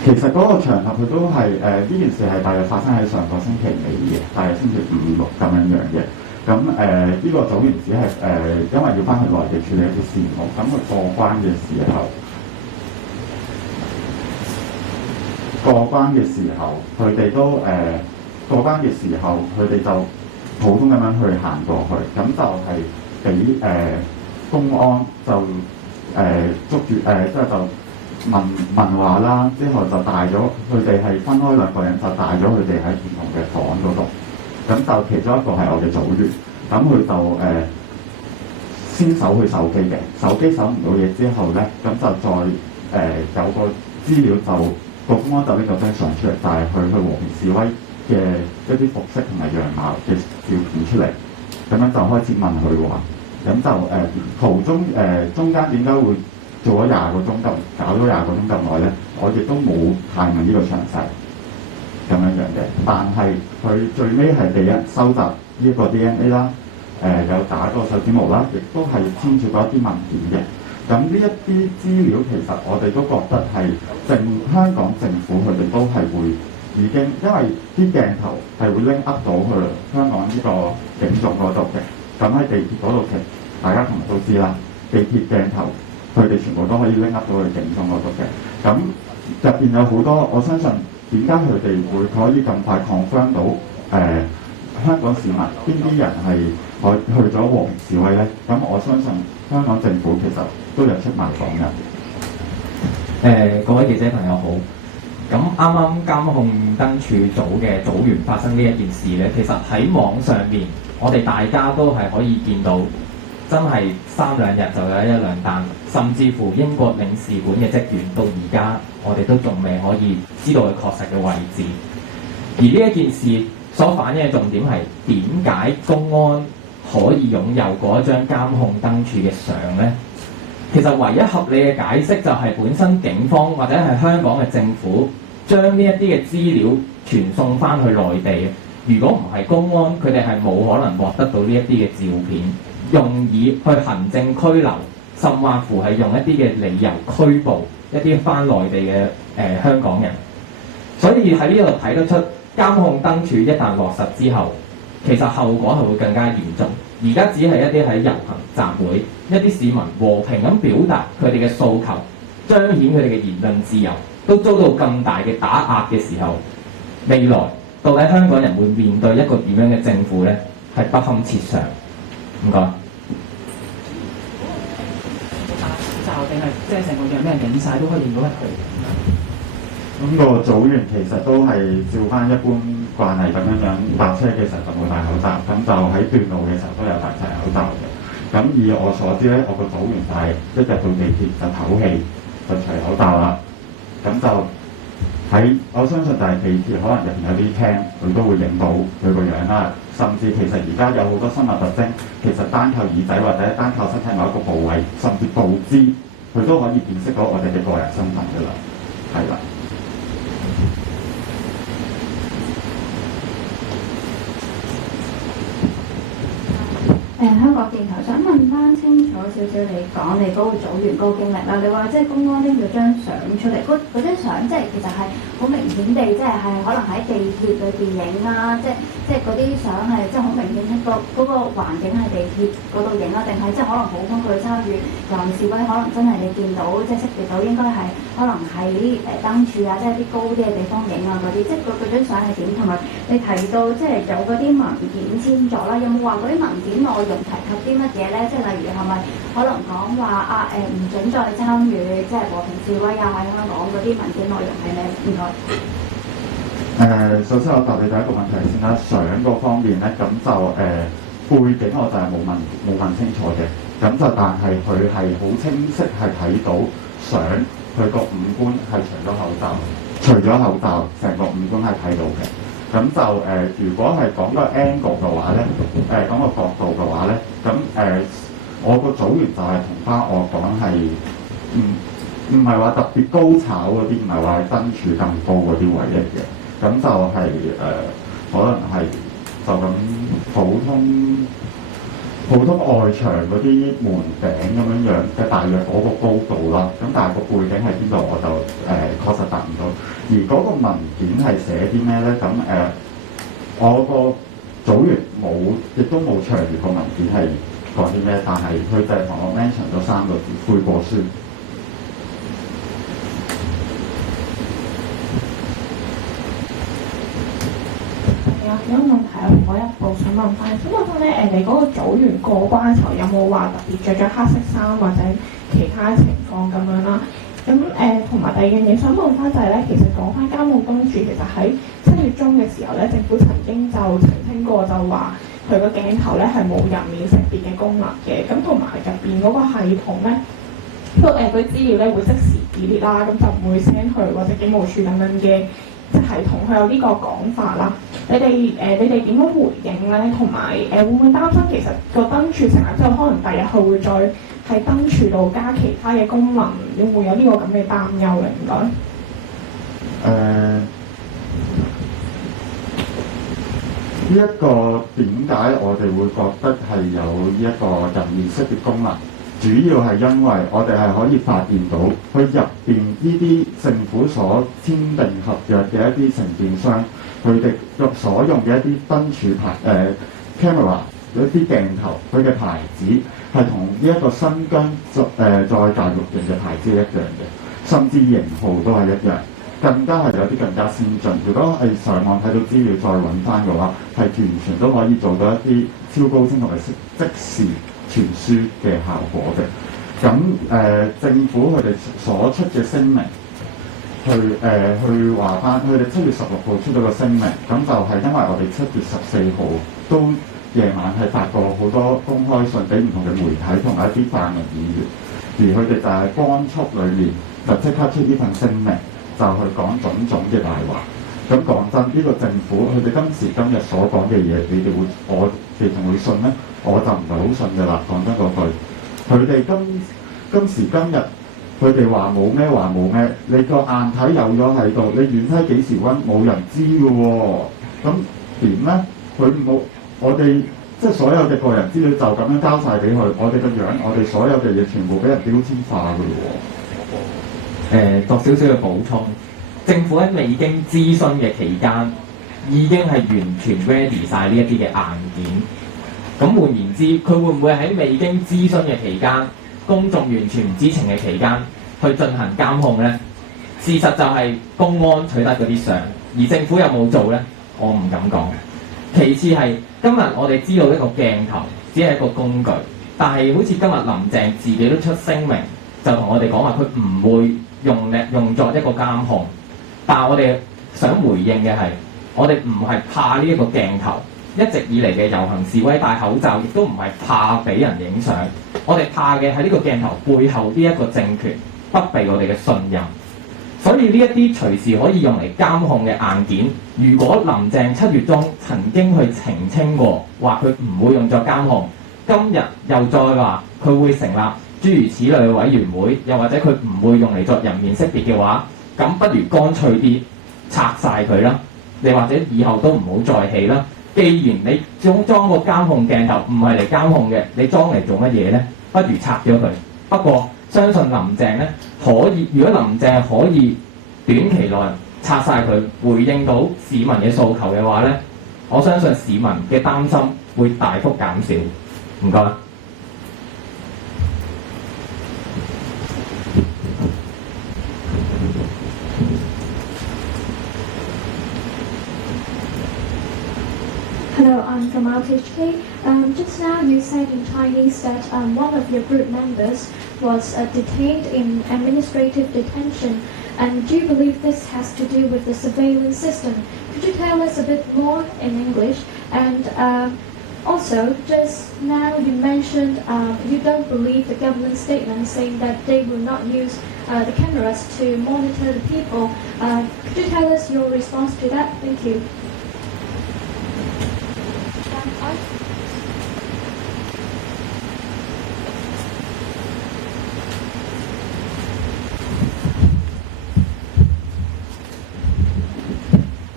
其實嗰個場合佢都係呢件事係大約發生喺上個星期尾嘅，大約星期5、6咁樣嘅。咁呢個組員只係因為要翻去內地處理一啲事務，咁佢過關嘅時候，佢哋都過關嘅時候，佢哋就普通咁樣去行過去，咁就係俾公安就捉住即係就問話啦，之後就帶咗佢哋係分開2個人，就帶咗佢哋喺唔同嘅房嗰度。咁就其中一個係我嘅組員，咁佢就先搜佢手機嘅，手機搜唔到嘢之後咧，咁就再有個資料就個公安就拎個張相出嚟，就係佢去和平示威嘅一啲服飾同埋樣貌嘅照片出嚟，咁樣就開始問佢話，咁就途中中間點解會做咗20個鐘頭，搞咗20個鐘咁耐咧？我亦都冇太問呢個詳細。咁樣嘅，但係佢最尾係第一收集呢一個 DNA 啦，有打個手指模啦，亦都係簽署過一啲文件嘅。咁呢一啲資料其實我哋都覺得係香港政府佢哋都係會已經，因為啲鏡頭係會拎 up 到去香港呢個警總嗰度嘅。咁喺地鐵嗰度其實大家同都知啦，地鐵鏡頭佢哋全部都可以拎 up 到去警總嗰度嘅。咁入邊有好多，我相信。點解佢哋會可以咁快 confirm 到香港市民邊啲人係去咗和平示威咧？咁我相信香港政府其實都有出賣港人。各位記者朋友好。咁啱啱監控燈柱組嘅組員發生呢一件事咧，其實喺網上面我哋大家都係可以見到，真係3兩日就有1兩單，甚至乎英國領事館嘅職員到而家，我哋都仲未可以知道佢確實嘅位置。而呢一件事所反映嘅重點係點解公安可以擁有嗰一張監控燈柱嘅相呢？其實唯一合理嘅解釋就係本身警方或者係香港嘅政府將呢一啲嘅資料傳送翻去內地。如果唔係公安，佢哋係冇可能獲得到呢一啲嘅照片，用以去行政拘留，甚或乎係用一啲嘅理由拘捕一啲翻內地嘅香港人。所以喺呢度睇得出，監控燈柱一旦落實之後，其實後果係會更加嚴重。而家只係一啲喺遊行集會，一啲市民和平咁表達佢哋嘅訴求，彰顯佢哋嘅言論自由，都遭到咁大嘅打壓嘅時候，未來到底香港人會面對一個點樣嘅政府呢？係不堪設想。唔該。戴口罩定係即係成個樣咩人影晒都可以認到係佢。咁個組員其實都係照翻一般慣例咁樣搭車嘅時候就冇戴口罩，咁就喺段路嘅時候都有戴晒口罩嘅。咁以我所知咧，我個組員就係一入到地鐵就唞氣就除口罩啦。咁就我相信就係地鐵可能入邊有啲廳，佢都會影到佢個樣啦。甚至其實而家有好多生物特徵，其實單靠耳仔或者單靠身體某一個部位，甚至步姿，佢都可以辨識到我哋嘅個人身份㗎啦。係啦。香港電台想問翻清楚少少，你講你嗰個組員嗰個經歷啦。你話即係公安拎咗張相出嚟，嗰張相即係其實係好明顯地，即係可能喺地鐵裏邊影啦，即係嗰啲相係即係好明顯嗰個環境係地鐵嗰度影啦，定係即係可能普通佢參與遊行示威，可能真係你見到即係識別到應該係可能喺燈柱啊，即係啲高啲嘅地方影啊嗰啲，即係嗰張相係點？同埋你提到即係有嗰啲文件簽咗啦，有冇話嗰啲文件內容提及啲乜嘢咧？即係例如係咪可能講話唔準再參與即係和平示威啊？喺香港嗰啲文件內容係咩？唔該。首先我答你第一個問題先啦，相嗰方面咧，咁就背景我就係冇問清楚嘅，咁就但係佢係好清晰係睇到相，佢個五官係除咗口罩，成個五官係睇到嘅。咁就如果係講個 angle 嘅話咧，講個角度嘅話咧，咁我個組員就係同翻我講係，唔係話特別高炒嗰啲，唔係話燈柱咁高嗰啲位嚟嘅，咁就係可能係就咁普通外牆嗰啲門頂咁樣嘅大約嗰個高度啦，咁但係個背景喺邊度我就確實答唔到。而嗰個文件係寫啲咩咧？咁我個組員亦都冇詳閱個文件係講啲咩，但係佢就係同我 mention 咗3個字：悔過書。有個問題我一步想問翻咧，你嗰個組員過關嘅時候有冇話特別着咗黑色衫或者其他情況咁樣啦？咁同埋第二樣嘢想問翻就係咧，其實講翻監控燈柱，其實喺7月中嘅時候咧，政府曾經就澄清過，就話佢個鏡頭咧係冇人面識別嘅功能嘅，咁同埋入邊嗰個系統咧，嗰啲資料咧會即時 delete 啦，咁就唔會 send 去或者警務處等等嘅即係系統，佢有呢個講法啦。你哋點樣回應咧？同埋會唔會擔心其實個燈柱成立之後，可能第日佢會再喺燈柱度加其他嘅功能，會唔會有呢個咁嘅擔憂咧？唔該。呢一個點解我哋會覺得係有呢一個人面識別功能？主要係因為我哋係可以發現到佢入邊呢啲政府所簽訂合約嘅一啲承建商，佢哋所用嘅一啲燈柱camera 一啲鏡頭，佢嘅牌子係同呢一個新疆再教育營嘅牌子一樣嘅，甚至型號都係一樣，更加係有啲更加先進。如果係上網睇到資料再揾翻嘅話，係完全都可以做到一啲超高清同埋即時傳輸嘅效果嘅。咁政府佢哋所出嘅聲明，去話翻，佢哋7月16號出咗個聲明，咁就係因為我哋7月14號都夜晚係發過好多公開信俾唔同嘅媒體同埋一啲泛民議員，而佢哋就係光速裏面就即刻出呢份聲明，就去講種種嘅大話。咁講真，呢個政府佢哋今時今日所講嘅嘢，我哋仲會信咩？我就唔係好信㗎啦。講真嗰句，佢哋今時今日，佢哋話冇咩，你個硬體有咗喺度，你軟體幾時溫冇人知㗎喎。咁點咧？佢冇，我哋即係所有嘅個人資料就咁樣交晒俾佢，我哋個樣，我哋所有嘅嘢全部俾人標籤化㗎喎。作少少嘅補充，政府喺未經諮詢嘅期間，已經係完全 ready 晒呢一啲嘅硬件。咁換言之，佢會唔會喺未經諮詢嘅期間，公眾完全唔知情嘅期間去進行監控呢？事實就係公安取得嗰啲相，而政府有冇做呢？我唔敢講。其次係今日我哋知道一個鏡頭只係一個工具，但係好似今日林鄭自己都出聲明，就同我哋講話佢唔會用作一個監控。但係我哋想回應嘅係，我哋唔係怕呢一個鏡頭。一直以嚟嘅遊行示威戴口罩，亦都唔係怕俾人影相。我哋怕嘅係呢個鏡頭背後呢一個政權不被我哋嘅信任。所以呢一啲隨時可以用嚟監控嘅硬件，如果林鄭7月中曾經去澄清過，話佢唔會用作監控，今日又再話佢會成立諸如此類嘅委員會，又或者佢唔會用嚟作人面識別嘅話，咁不如乾脆啲拆晒佢啦。你或者以後都唔好再起啦。既然你裝個監控鏡頭唔係嚟監控嘅，你裝嚟做乜嘢呢？不如拆咗佢。不過相信林鄭呢，可以，如果林鄭可以短期內拆晒佢，回應到市民嘅訴求嘅話呢，我相信市民嘅擔心會大幅減少。唔該。Hello, I'm from RTHK. Just now you said in Chinese that one of your group members was detained in administrative detention. And do you believe this has to do with the surveillance system? Could you tell us a bit more in English? And also, just now you mentioned you don't believe the government statement saying that they will not use the cameras to monitor the people. Could you tell us your response to that? Thank you.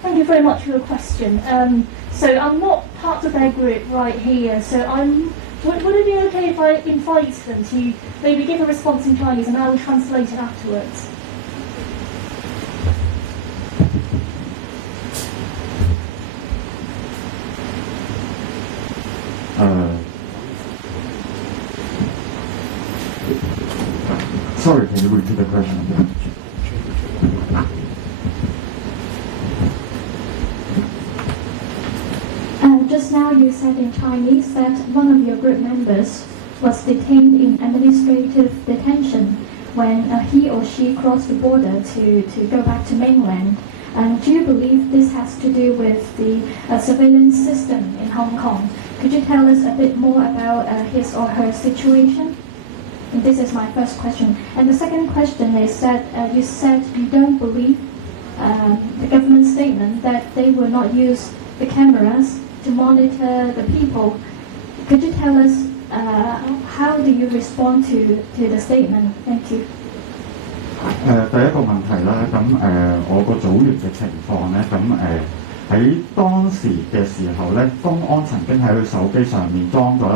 Thank you very much for your question. So I'm not part of their group right here, so would it be okay if I invite them to maybe give a response in Chinese and I will translate it afterwards? Sorry, can you repeat the question again? Just now you said in Chinese that one of your group members was detained in administrative detention when he or she crossed the border to go back to mainland. Do you believe this has to do with the surveillance system in Hong Kong? Could you tell us a bit more about his or her situation? And this is my first question. And the second question is that you said you don't believe the government statement that they will not use the cameras to monitor the people. Could you tell us how do you respond to the statement? Thank you. 第一個問題啦，我個組員嘅情況咧，喺當時嘅時候咧，公安曾經喺佢手機上面裝咗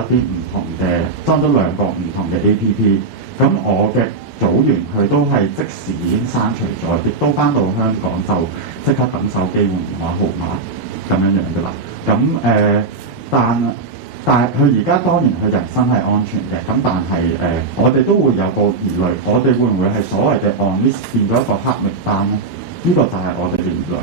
兩個唔同嘅 APP， 咁我嘅組員佢都係即時已經刪除咗，亦都返到香港就即刻等手機換電話號碼咁樣㗎啦。但係佢而家當然佢人身係安全嘅，但係我哋都會有個疑慮，我哋會唔會係所謂嘅 on list 變咗一個黑名單咧？呢個就係我哋嘅疑慮。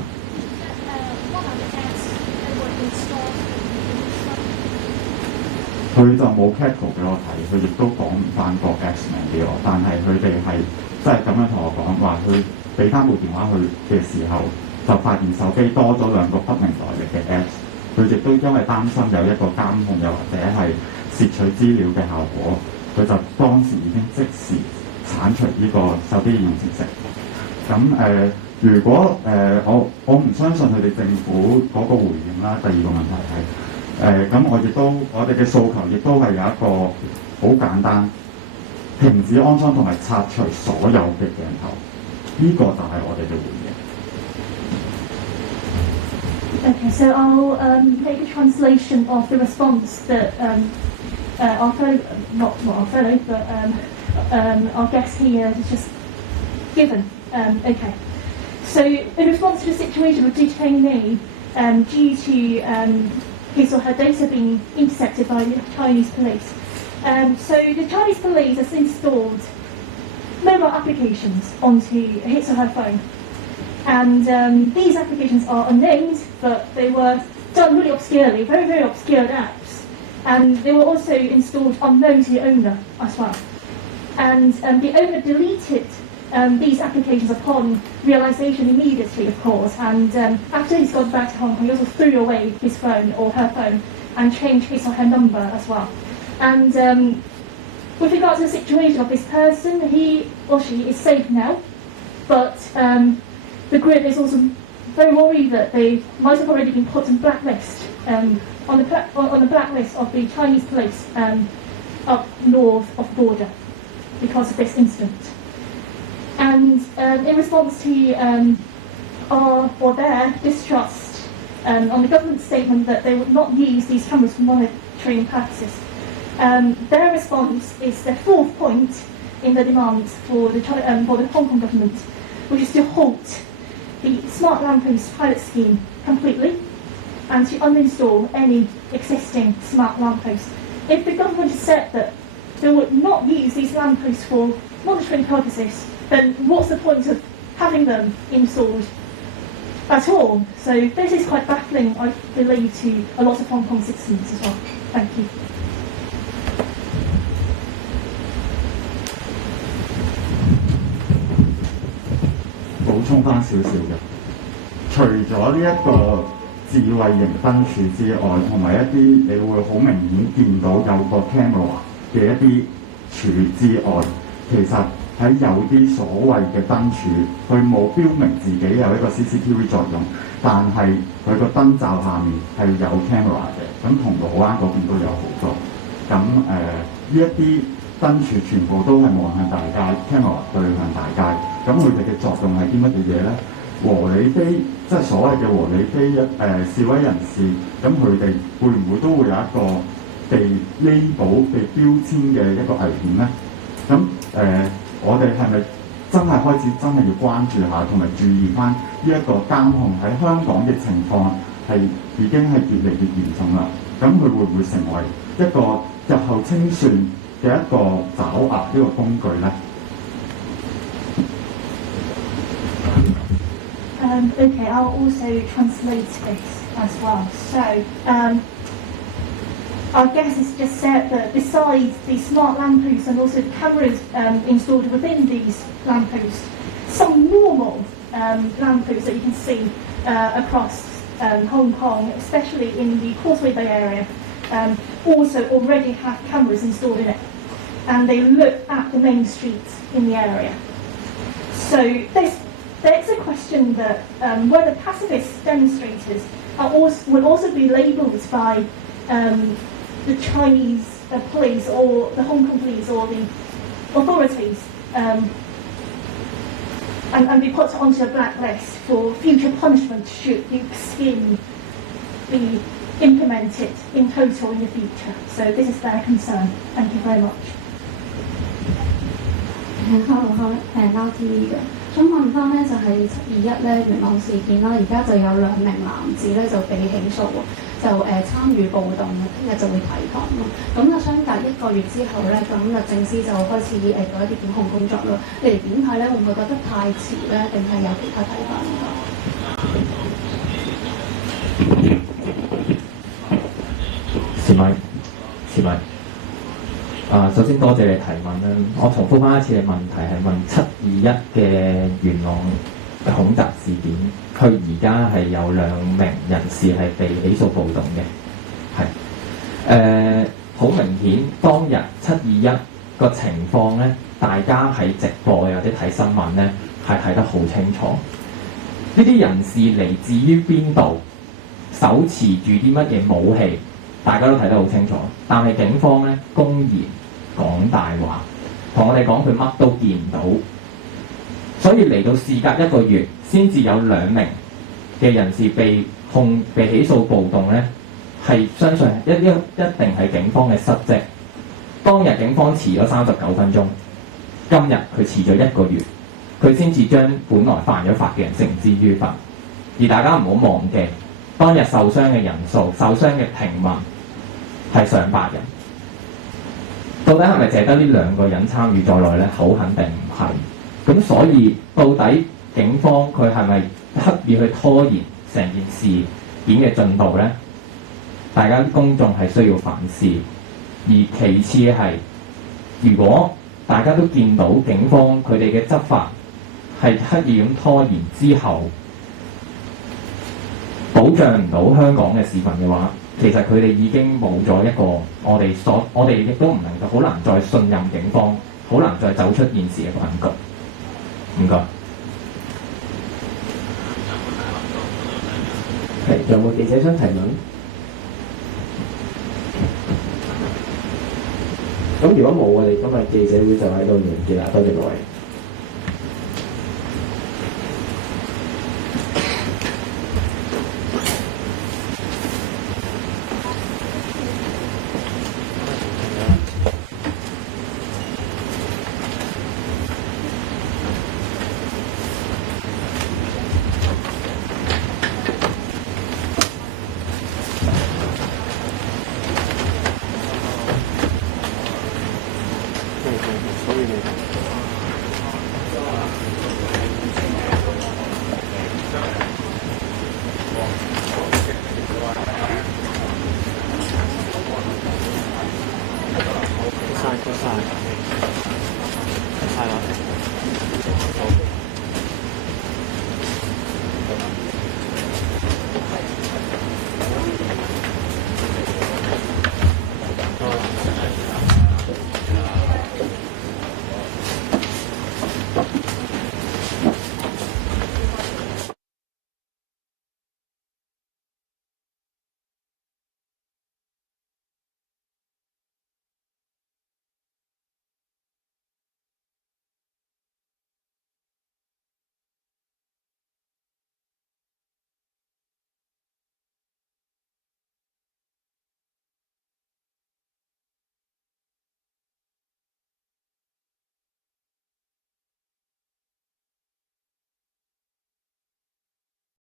佢就冇 capture 俾我睇，佢亦都講唔翻個 Apps 名俾我，但係佢哋係即係咁樣同我講話，佢俾翻部電話佢嘅時候，就發現手機多咗兩個不明來歷嘅 Apps。佢亦都因為擔心有一個監控又或者係竊取資料嘅效果，佢就當時已經即時剷除呢個手機應用程式。如果我唔相信佢哋政府嗰個回應啦。第二個問題係我哋嘅訴求亦都係有一個好簡單，停止安裝同埋拆除所有嘅鏡頭，呢個就係我哋嘅回應。Okay, so I'll make a translation of the response that our fellow, not our fellow, but our guest here has just given. Okay, so in response to the situation of detainee due to his or her data being intercepted by the Chinese police, so the Chinese police has installed mobile applications onto his or her phone. And these applications are unnamed, but they were done really obscurely, very, very obscure apps. And they were also installed unknown to the owner as well. And the owner deleted these applications upon realisation immediately, of course. And after he's gone back to Hong Kong, he also threw away his phone or her phone and changed his or her number as well. And with regard to the situation of this person, he or she is safe now, but the group is also very worried that they might have already been put on blacklist, on the blacklist of the Chinese police up north of the border because of this incident. And in response to their distrust on the government statement that they would not use these cameras for monitoring purposes. Their response is their fourth point in the demands for the Hong Kong government, which is to halt the smart lamppost pilot scheme completely and to uninstall any existing smart lampposts. If the government said that they would not use these lampposts for monitoring purposes, then what's the point of having them installed at all? So this is quite baffling, I believe, to a lot of Hong Kong citizens as well. Thank you. 補充翻少少嘅，除咗呢一個智慧型燈柱之外，同埋一啲你會好明顯見到有個 camera 嘅一啲柱之外，其實喺有啲所謂嘅燈柱，佢冇標明自己有一個 CCTV 作用，但係佢個燈罩下面係有 camera 嘅。咁銅鑼灣嗰邊都有好多。咁呢一啲燈柱全部都係望向大街 ，camera 對向大街。咁佢哋嘅作用係啲乜嘢嘢咧？和理非即係所謂嘅和理非示威人士，咁佢哋會唔會都會有一個被label、被標籤嘅一個危險咧？咁我哋係咪真係開始真係要關注下，同埋注意翻呢一個監控喺香港嘅情況係已經係越嚟越嚴重啦？咁佢會唔會成為一個日後清算嘅一個爪牙呢個工具咧？Okay, I'll also translate this as well. So, our guest has just said that besides the smart lampposts and also the cameras installed within these lampposts, some normal lampposts that you can see across Hong Kong, especially in the Causeway Bay area, also already have cameras installed in it, and they look at the main streets in the area. So there's a question that whether pacifist demonstrators will also be labelled by the Chinese police or the Hong Kong police or the authorities and be put onto a blacklist for future punishment should the scheme be implemented in total in the future. So this is their concern. Thank you very much. Hello, LTV 嘅，想問翻咧就係721咧元朗事件啦，而家就有2名男子咧就被起訴喎，就參與暴動，聽日就會提堂咯。咁啊，相隔1個月之後咧，咁律政司就開始做一啲檢控工作咯。你哋點睇咧？會唔會覺得太遲咧？定係有其他睇法？是咪？首先多謝你提問啦。我重複翻一次嘅問題係問721嘅元朗恐襲事件，佢而家係有2名人士係被起訴暴動嘅，係好明顯當日721個情況咧，大家喺直播或者睇新聞咧係睇得好清楚。呢啲人士嚟自於邊度，手持住啲乜嘢武器，大家都睇得好清楚。但係警方咧公然講大話，同我哋講佢乜都見唔到，所以嚟到事隔1個月，先至有2名嘅人士被起訴暴動咧，係相信一定係警方嘅失職。當日警方遲咗39分鐘，今日佢遲咗1個月，佢先至將本來犯咗法嘅人繩之於法。而大家唔好忘記，當日受傷嘅人數、受傷嘅平民係上百人。到底係咪淨係得呢2個人參與在內咧？好肯定唔係。咁所以到底警方佢係咪刻意去拖延成件事件嘅進度咧？大家公眾係需要反思。而其次係，如果大家都見到警方佢哋嘅執法係刻意咁拖延之後，保障唔到香港嘅市民嘅話，其實佢哋已經冇咗一個我哋亦都唔能夠好難再信任警方，好難再走出現時嘅困局。唔該。係，有冇記者想提問？咁如果冇，我哋今日記者會就喺度完結啦。多謝各位。